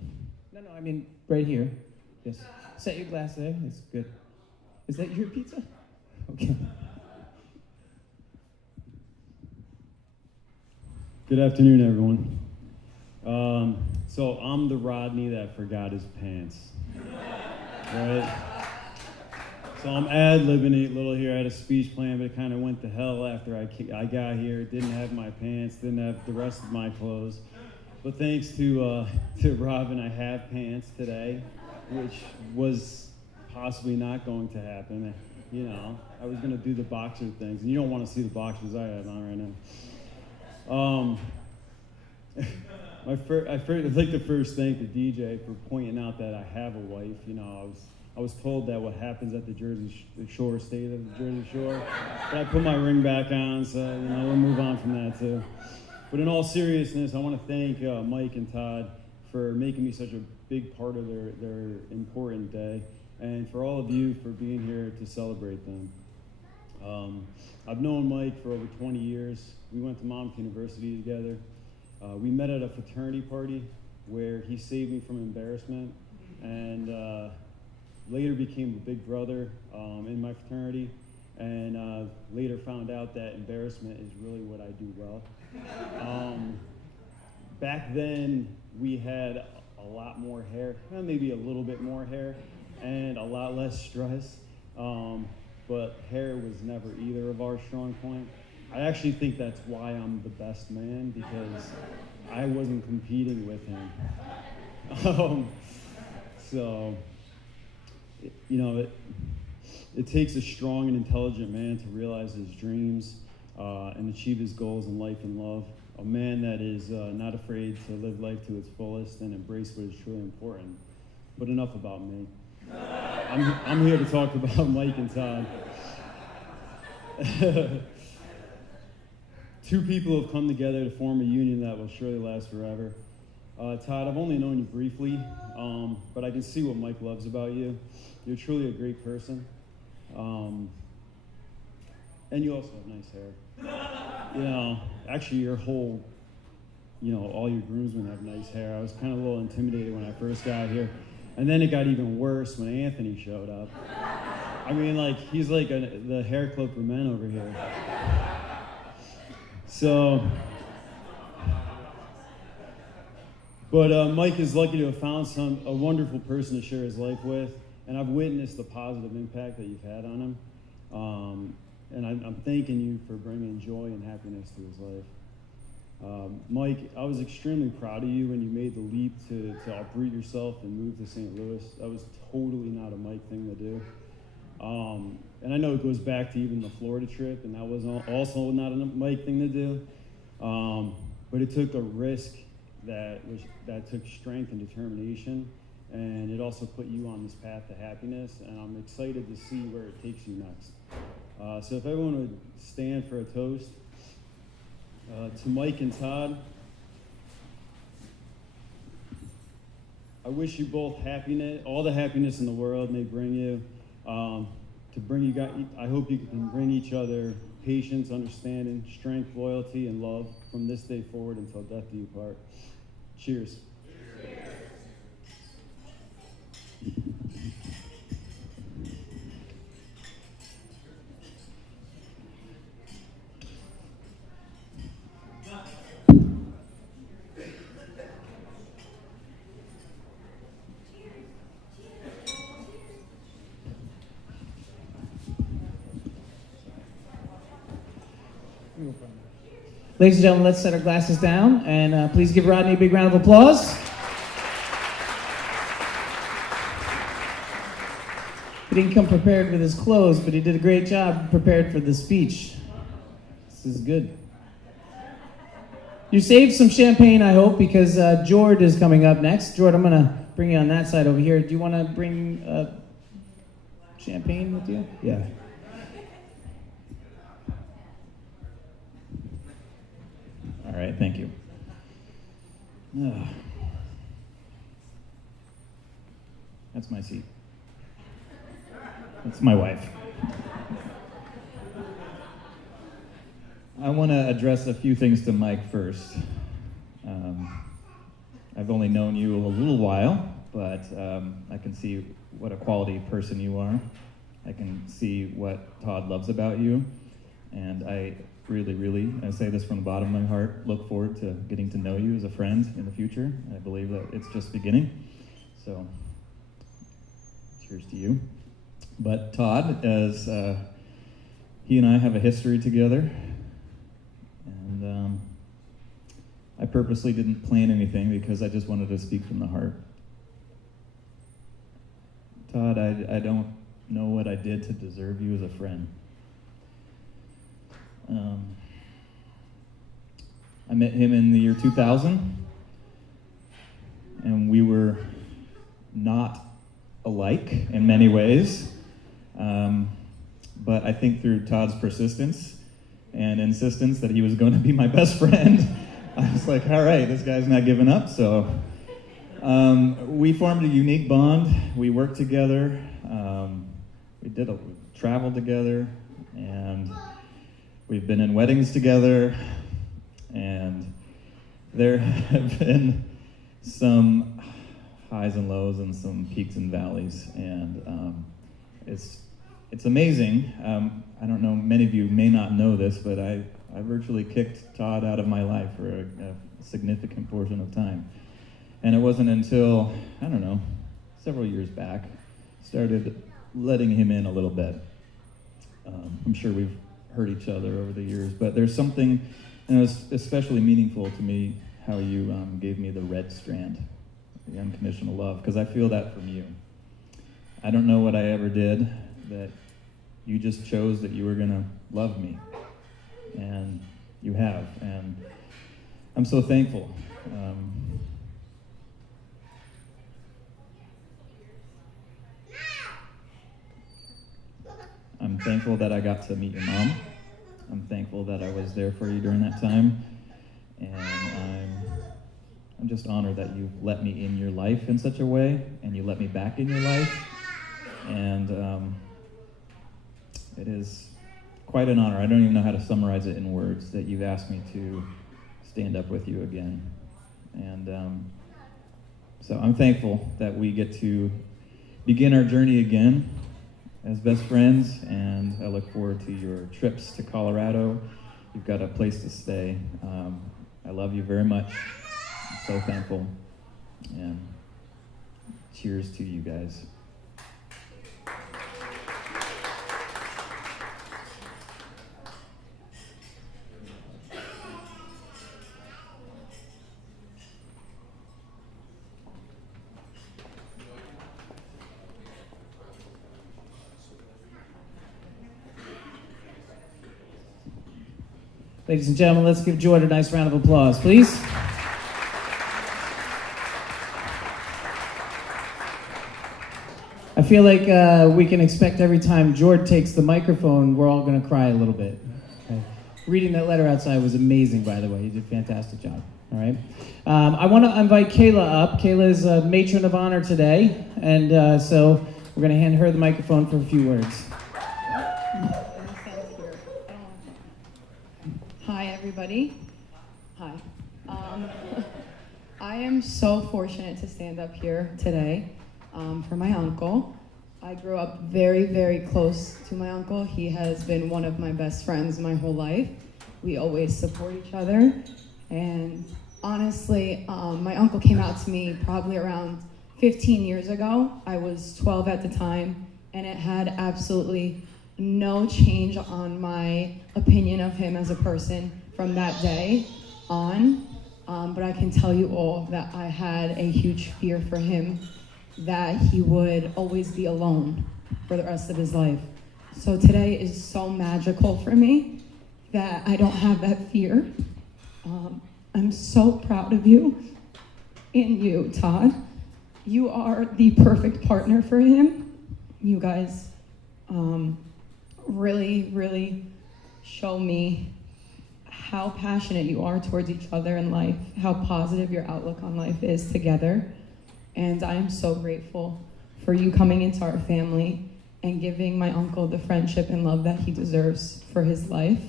No, I mean right here. Yes. Set your glass there. That's good. Is that your pizza? Okay. Good afternoon, everyone. So I'm the Rodney that forgot his pants, right? So I'm ad-libbing a little here. I had a speech plan, but it kind of went to hell after I got here. Didn't have my pants, didn't have the rest of my clothes. But thanks to Robin, I have pants today, which was possibly not going to happen. You know, I was going to do the boxer things, and you don't want to see the boxers I have on right now. I'd like to first thank the DJ for pointing out that I have a wife. You know, I was told that what happens at the Jersey Shore stayed at the Jersey Shore, but I put my ring back on, so you know we'll move on from that too. But in all seriousness, I want to thank Mike and Todd for making me such a big part of their important day, and for all of you for being here to celebrate them. I've known Mike for over 20 years. We went to Monmouth University together. We met at a fraternity party where he saved me from embarrassment, and later became a big brother in my fraternity, and later found out that embarrassment is really what I do well. Back then, we had a lot more hair, maybe a little bit more hair, and a lot less stress, but hair was never either of our strong point. I actually think that's why I'm the best man, because I wasn't competing with him. So, you know, it takes a strong and intelligent man to realize his dreams and achieve his goals in life and love. A man that is not afraid to live life to its fullest and embrace what is truly important. But enough about me. I'm here to talk about Mike and Todd. Two people have come together to form a union that will surely last forever. Todd, I've only known you briefly, but I can see what Mike loves about you. You're truly a great person. And you also have nice hair. You know, actually your whole, you know, all your groomsmen have nice hair. I was kind of a little intimidated when I first got here. And then it got even worse when Anthony showed up. I mean, like, he's like the hair club for men over here. So, but Mike is lucky to have found a wonderful person to share his life with, and I've witnessed the positive impact that you've had on him. And I'm thanking you for bringing joy and happiness to his life. Mike, I was extremely proud of you when you made the leap to uproot yourself and move to St. Louis. That was totally not a Mike thing to do. And I know it goes back to even the Florida trip, and that was also not a Mike thing to do. But it took a risk that took strength and determination, and it also put you on this path to happiness, and I'm excited to see where it takes you next. So if everyone would stand for a toast. To Mike and Todd, I wish you both happiness, all the happiness in the world may bring you. I hope you can bring each other patience, understanding, strength, loyalty, and love from this day forward until death do you part. Cheers. Ladies and gentlemen, let's set our glasses down, and please give Rodney a big round of applause. He didn't come prepared with his clothes, but he did a great job prepared for the speech. This is good. You saved some champagne, I hope, because Jord is coming up next. Jord, I'm going to bring you on that side over here. Do you want to bring champagne with you? Yeah. All right, thank you. That's my seat. That's my wife. I want to address a few things to Mike first. I've only known you a little while, but I can see what a quality person you are. I can see what Todd loves about you, and I really, I say this from the bottom of my heart, look forward to getting to know you as a friend in the future. I believe that it's just beginning, so cheers to you. But Todd, as he and I have a history together, and I purposely didn't plan anything because I just wanted to speak from the heart. Todd, I don't know what I did to deserve you as a friend. I met him in the year 2000, and we were not alike in many ways, but I think through Todd's persistence and insistence that he was going to be my best friend, I was like, all right, this guy's not giving up. So we formed a unique bond. We worked together. We traveled together, and we've been in weddings together, and there have been some highs and lows and some peaks and valleys, and it's amazing. I don't know, many of you may not know this, but I virtually kicked Todd out of my life for a significant portion of time. And it wasn't until, I don't know, several years back, started letting him in a little bit. I'm sure we've hurt each other over the years, but there's something, and it was especially meaningful to me how you gave me the red strand, the unconditional love, because I feel that from you. I don't know what I ever did, that you just chose that you were going to love me, and you have, and I'm so thankful. I'm thankful that I got to meet your mom. I'm thankful that I was there for you during that time, and I'm just honored that you let me in your life in such a way, and you let me back in your life, and it is quite an honor. I don't even know how to summarize it in words, that you've asked me to stand up with you again, and so I'm thankful that we get to begin our journey again as best friends, and I look forward to your trips to Colorado. You've got a place to stay. I love you very much. I'm so thankful, and cheers to you guys. Ladies and gentlemen, let's give Jordan a nice round of applause, please. I feel like we can expect every time Jordan takes the microphone, we're all going to cry a little bit. Okay. Reading that letter outside was amazing, by the way. You did a fantastic job. All right. I want to invite Kayla up. Kayla is a matron of honor today, and so we're going to hand her the microphone for a few words. Hi, everybody. Hi. I am so fortunate to stand up here today for my uncle. I grew up very, very close to my uncle. He has been one of my best friends my whole life. We always support each other. And honestly, my uncle came out to me probably around 15 years ago. I was 12 at the time, and it had absolutely no change on my opinion of him as a person from that day on. But I can tell you all that I had a huge fear for him, that he would always be alone for the rest of his life. So today is so magical for me that I don't have that fear. I'm so proud of you and you, Todd. You are the perfect partner for him. You guys really, really show me how passionate you are towards each other in life, how positive your outlook on life is together. And I am so grateful for you coming into our family and giving my uncle the friendship and love that he deserves for his life.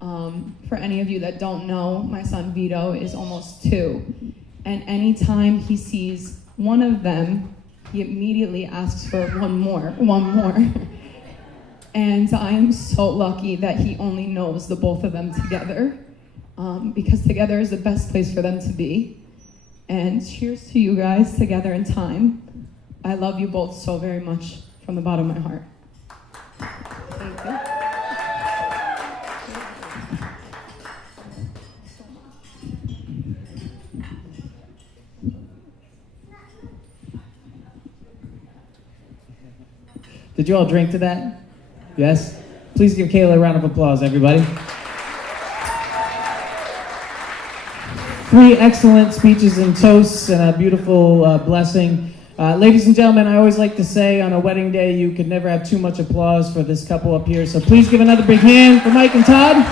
For any of you that don't know, my son Vito is almost 2. And anytime he sees one of them, he immediately asks for one more. And I am so lucky that he only knows the both of them together, because together is the best place for them to be. And cheers to you guys together in time. I love you both so very much from the bottom of my heart. Thank you. Did you all drink to that? Yes? Please give Kayla a round of applause, everybody. 3 excellent speeches and toasts and a beautiful blessing. Ladies and gentlemen, I always like to say on a wedding day, you could never have too much applause for this couple up here. So please give another big hand for Mike and Todd.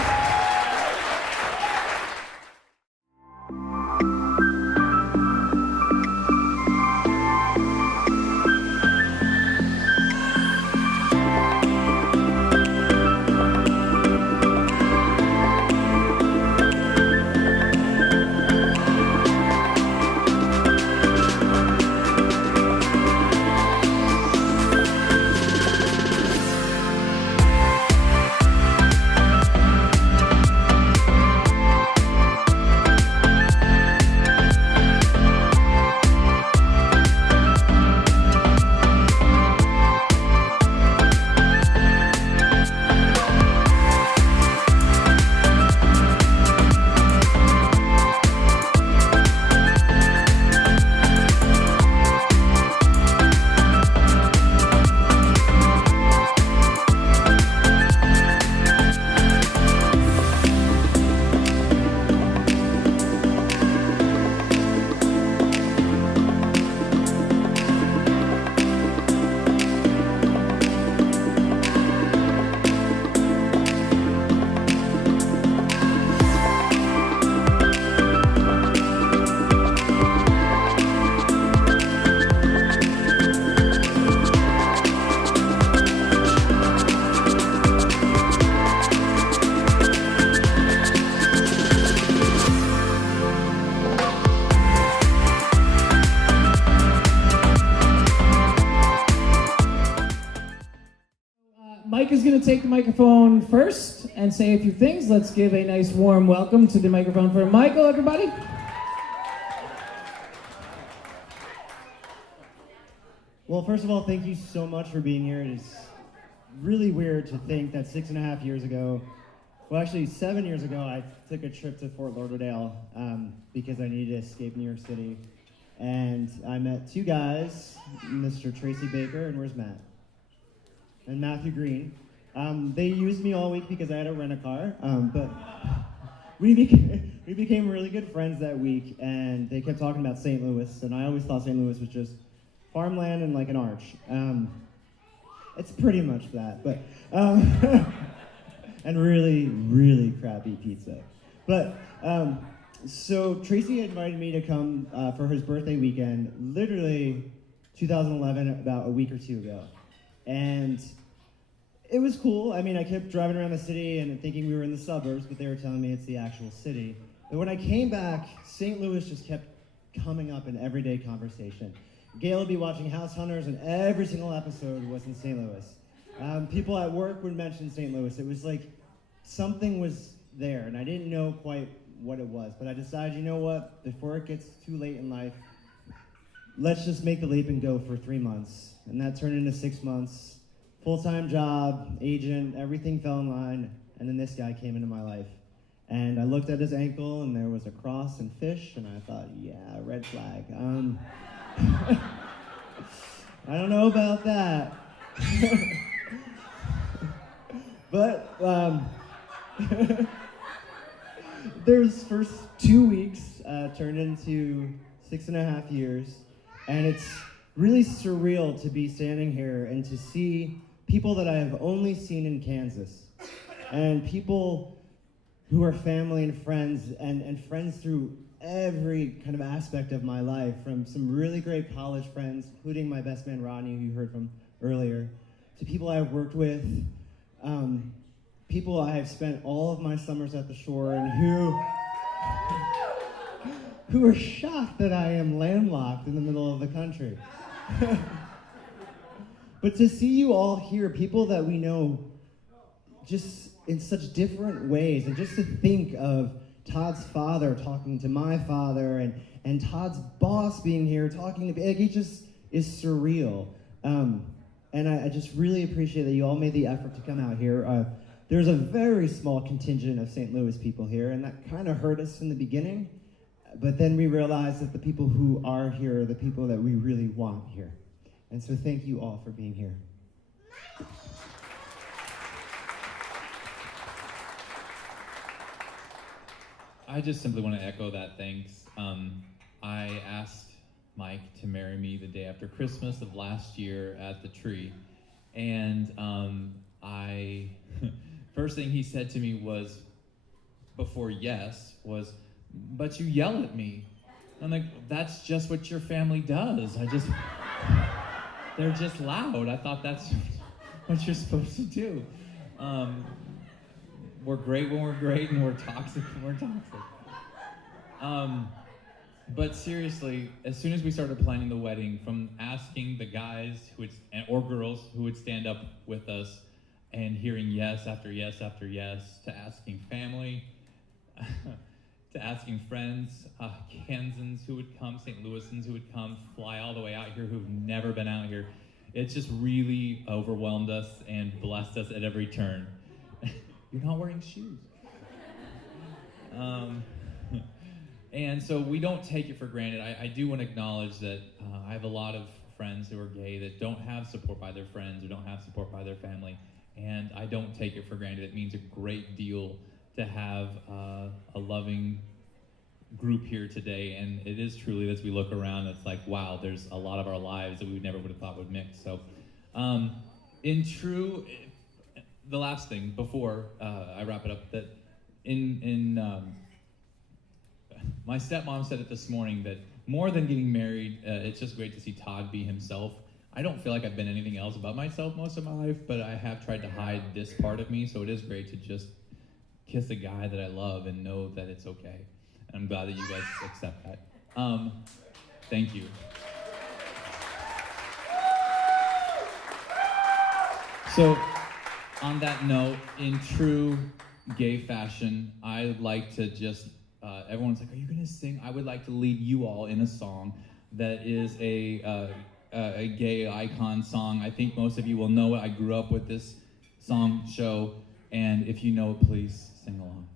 Mike is going to take the microphone first and say a few things. Let's give a nice warm welcome to the microphone for Michael, everybody. Well, first of all, thank you so much for being here. It is really weird to think that 6.5 years ago, well, actually 7 years ago, I took a trip to Fort Lauderdale because I needed to escape New York City. And I met 2 guys, Mr. Tracy Baker, and where's Matt? And Matthew Green. They used me all week because I had to rent a car, but we became really good friends that week, and they kept talking about St. Louis, and I always thought St. Louis was just farmland and like an arch. It's pretty much that, but and really, really crappy pizza. But so Tracy invited me to come for his birthday weekend, literally 2011, about a week or 2 ago. And it was cool. I mean, I kept driving around the city and thinking we were in the suburbs, but they were telling me it's the actual city. But when I came back, St. Louis just kept coming up in everyday conversation. Gail would be watching House Hunters, and every single episode was in St. Louis. People at work would mention St. Louis. It was like something was there, and I didn't know quite what it was. But I decided, you know what? Before it gets too late in life, let's just make the leap and go for 3 months. And that turned into 6 months. Full-time job, agent, everything fell in line, and then this guy came into my life. And I looked at his ankle, and there was a cross and fish, and I thought, yeah, red flag. I don't know about that. But those first 2 weeks turned into 6.5 years, and it's really surreal to be standing here and to see people that I have only seen in Kansas, and people who are family and friends, and friends through every kind of aspect of my life, from some really great college friends, including my best man Rodney, who you heard from earlier, to people I've worked with, people I have spent all of my summers at the shore, and who are shocked that I am landlocked in the middle of the country. But to see you all here, people that we know just in such different ways, and just to think of Todd's father talking to my father, and Todd's boss being here talking to me, like, it just is surreal. And I just really appreciate that you all made the effort to come out here. There's a very small contingent of St. Louis people here, and that kind of hurt us in the beginning, but then we realized that the people who are here are the people that we really want here. And so thank you all for being here. I just simply want to echo that thanks. I asked Mike to marry me the day after Christmas of last year at the tree. And first thing he said to me was, before yes, was, "But you yell at me." I'm like, "That's just what your family does. They're just loud. I thought that's what you're supposed to do. We're great when we're great, and we're toxic when we're toxic." But seriously, as soon as we started planning the wedding, from asking the guys or girls who would stand up with us and hearing yes after yes after yes, to asking family, to asking friends, Kansans who would come, St. Louisans who would come, fly all the way out here who've never been out here, it just really overwhelmed us and blessed us at every turn. You're not wearing shoes. And so we don't take it for granted. I do want to acknowledge that I have a lot of friends who are gay that don't have support by their friends or don't have support by their family, and I don't take it for granted. It means a great deal to have a loving group here today, and it is truly, as we look around, it's like, wow, there's a lot of our lives that we never would have thought would mix. So the last thing before I wrap it up, that my stepmom said it this morning, that more than getting married, it's just great to see Todd be himself. I don't feel like I've been anything else about myself most of my life, but I have tried to hide this part of me, so it is great to just kiss a guy that I love and know that it's okay. And I'm glad that you guys accept that. Thank you. So, on that note, in true gay fashion, I'd like to just, everyone's like, "Are you gonna sing?" I would like to lead you all in a song that is a gay icon song. I think most of you will know it. I grew up with this song show, and if you know it, please sing along.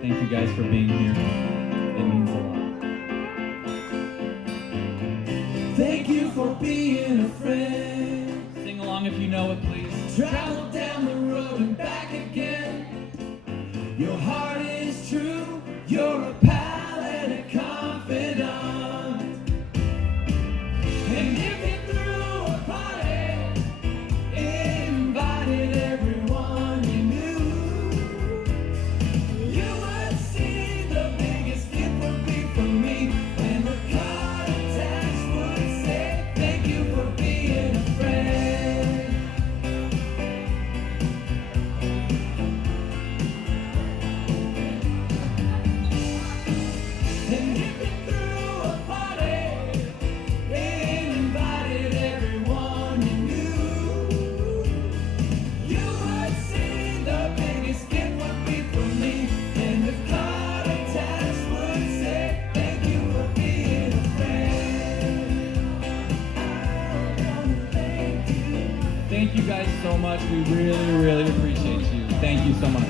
Thank you guys for being here. It means a lot. Thank you for being a friend. Sing along if you know it, please. Travel down the road and back again. Your heart is true. You're a pal and a confidant. And if you threw a party, invited everyone you knew, you would see the biggest gift would be from me, and the card attached would say, "Thank you for being a friend." And if you threw a party, invited everyone you knew, you would see the biggest gift would be from me, and the card attached would say, "Thank you for being a friend." Thank you guys so much. We really, really appreciate you. Thank you so much.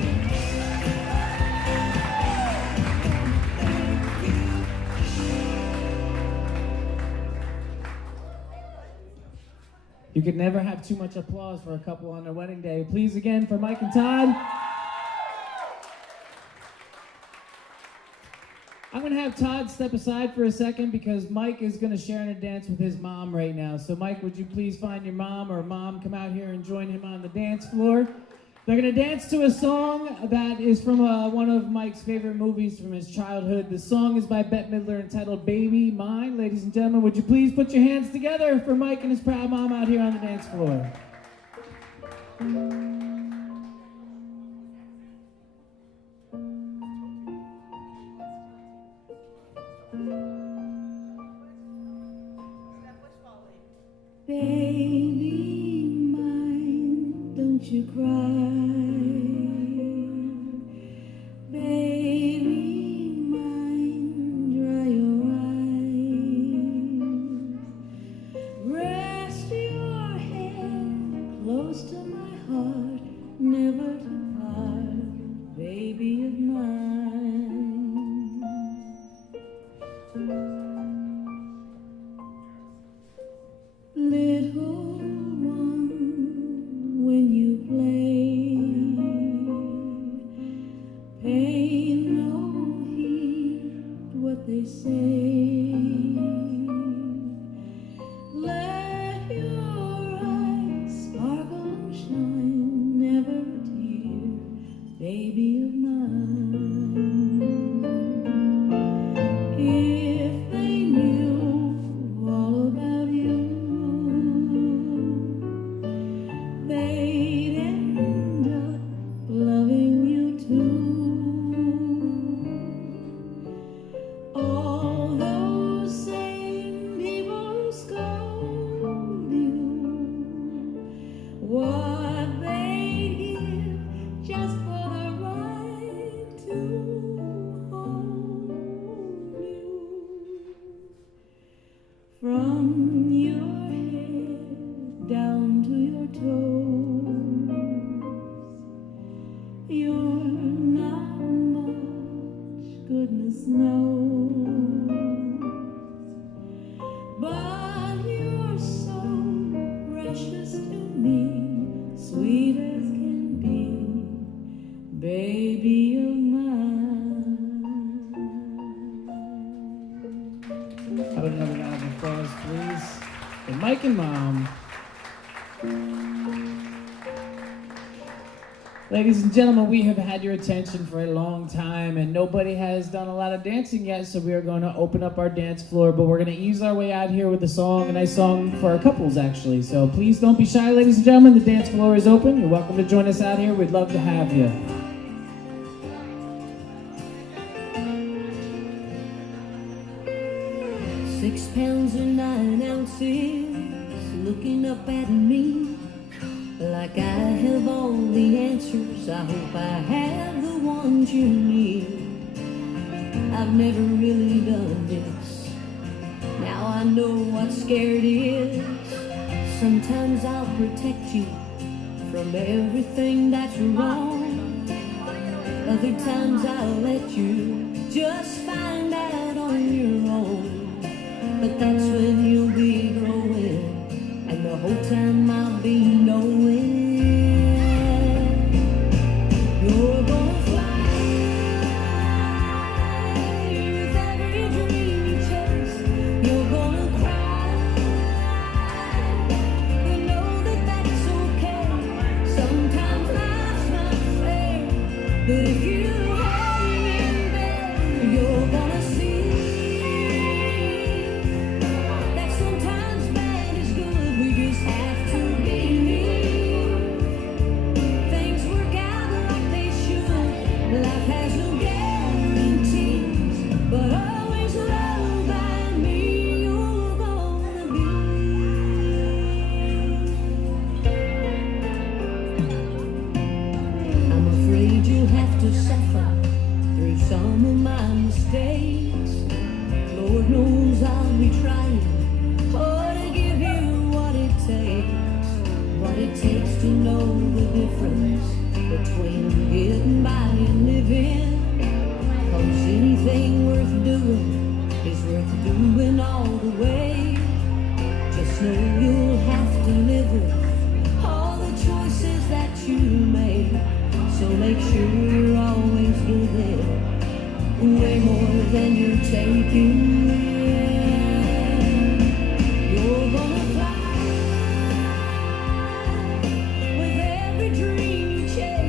You could never have too much applause for a couple on their wedding day. Please again for Mike and Todd. I'm gonna have Todd step aside for a second because Mike is gonna share in a dance with his mom right now. So Mike, would you please find your mom, or mom come out here and join him on the dance floor? They're going to dance to a song that is from one of Mike's favorite movies from his childhood. The song is by Bette Midler entitled Baby Mine. Ladies and gentlemen, would you please put your hands together for Mike and his proud mom out here on the dance floor. Baby mine, don't you cry. Baby mine, dry your eyes. Rest your head close to my heart, never to part, baby of mine. Little one, when you play, pay no heed what they say. Let your eyes sparkle and shine, never a tear, baby of mine. If they knew all about you, they'd end up loving you too. All those same people who scold you, what they'd give just for the right to hold you. From your head down to your toes, you're not much, goodness knows, but you're so precious to me, sweet as can be, baby of mine. How about another round of applause, please, for Mike and Mom. Ladies and gentlemen, we have had your attention for a long time, and nobody has done a lot of dancing yet, so we are going to open up our dance floor, but we're going to ease our way out here with a song, a nice song for our couples, actually. So please don't be shy, ladies and gentlemen. The dance floor is open. You're welcome to join us out here. We'd love to have you. 6 pounds or 9 ounces, looking up at me like I have all the answers. I hope I have the ones you need. I've never really done this. Now I know what scared is. Sometimes I'll protect you from everything that's wrong. Other times I'll let you just find out on your own. But that's when you'll be growing, and the whole time I'll be knowing you're gonna fly with every dream you chase. You're gonna cry, but know that that's okay. Sometimes life's not fair, but if you hang in there, you're gonna see. Some of my mistakes, Lord knows I'll be trying hard to give you what it takes to know the difference between getting by and living. 'Cause anything worth doing is worth doing all the way. Just know you'll have to live with all the choices that you make. So make sure you're always giving way more than you're taking. You're gonna fly with every dream you chase.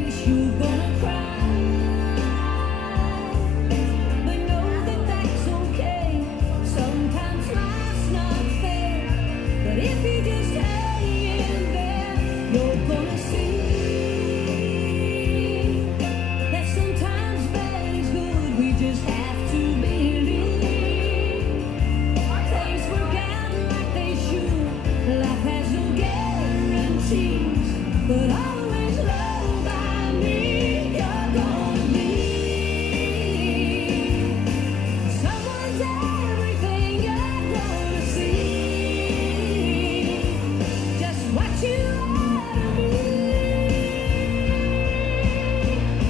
if you just hang in there, you're gonna see that sometimes bad is good. We just have to believe things work out like they should. Life has no guarantees, but always love by me. You're gonna be someone's everything. You're gonna see just what you ought to be.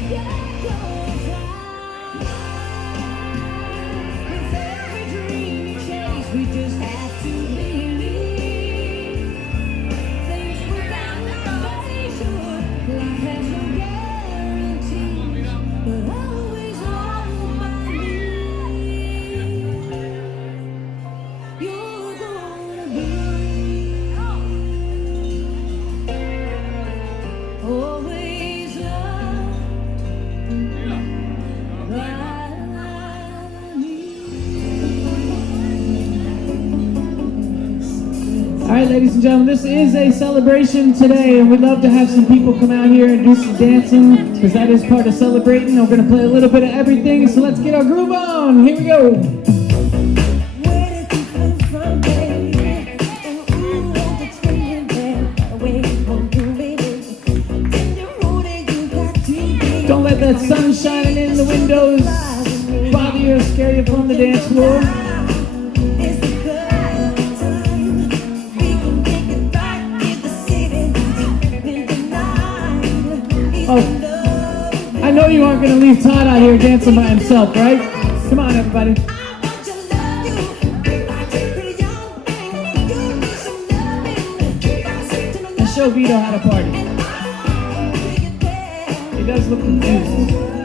You're gonna fly with every dream you chase. We just have to believe things work out like they should. Life has no guarantees, but always hold by me. You're gonna be always loved by All right, ladies and gentlemen, this is a celebration today, and we'd love to have some people come out here and do some dancing, because that is part of celebrating. We're going to play a little bit of everything, so let's get our groove on. Here we go. Don't let that sun shining in the windows bother you or scare you from the dance floor. Oh, I know you aren't going to leave Todd out here dancing by himself, right? Come on, everybody. And show Vito how to party. He does look confused.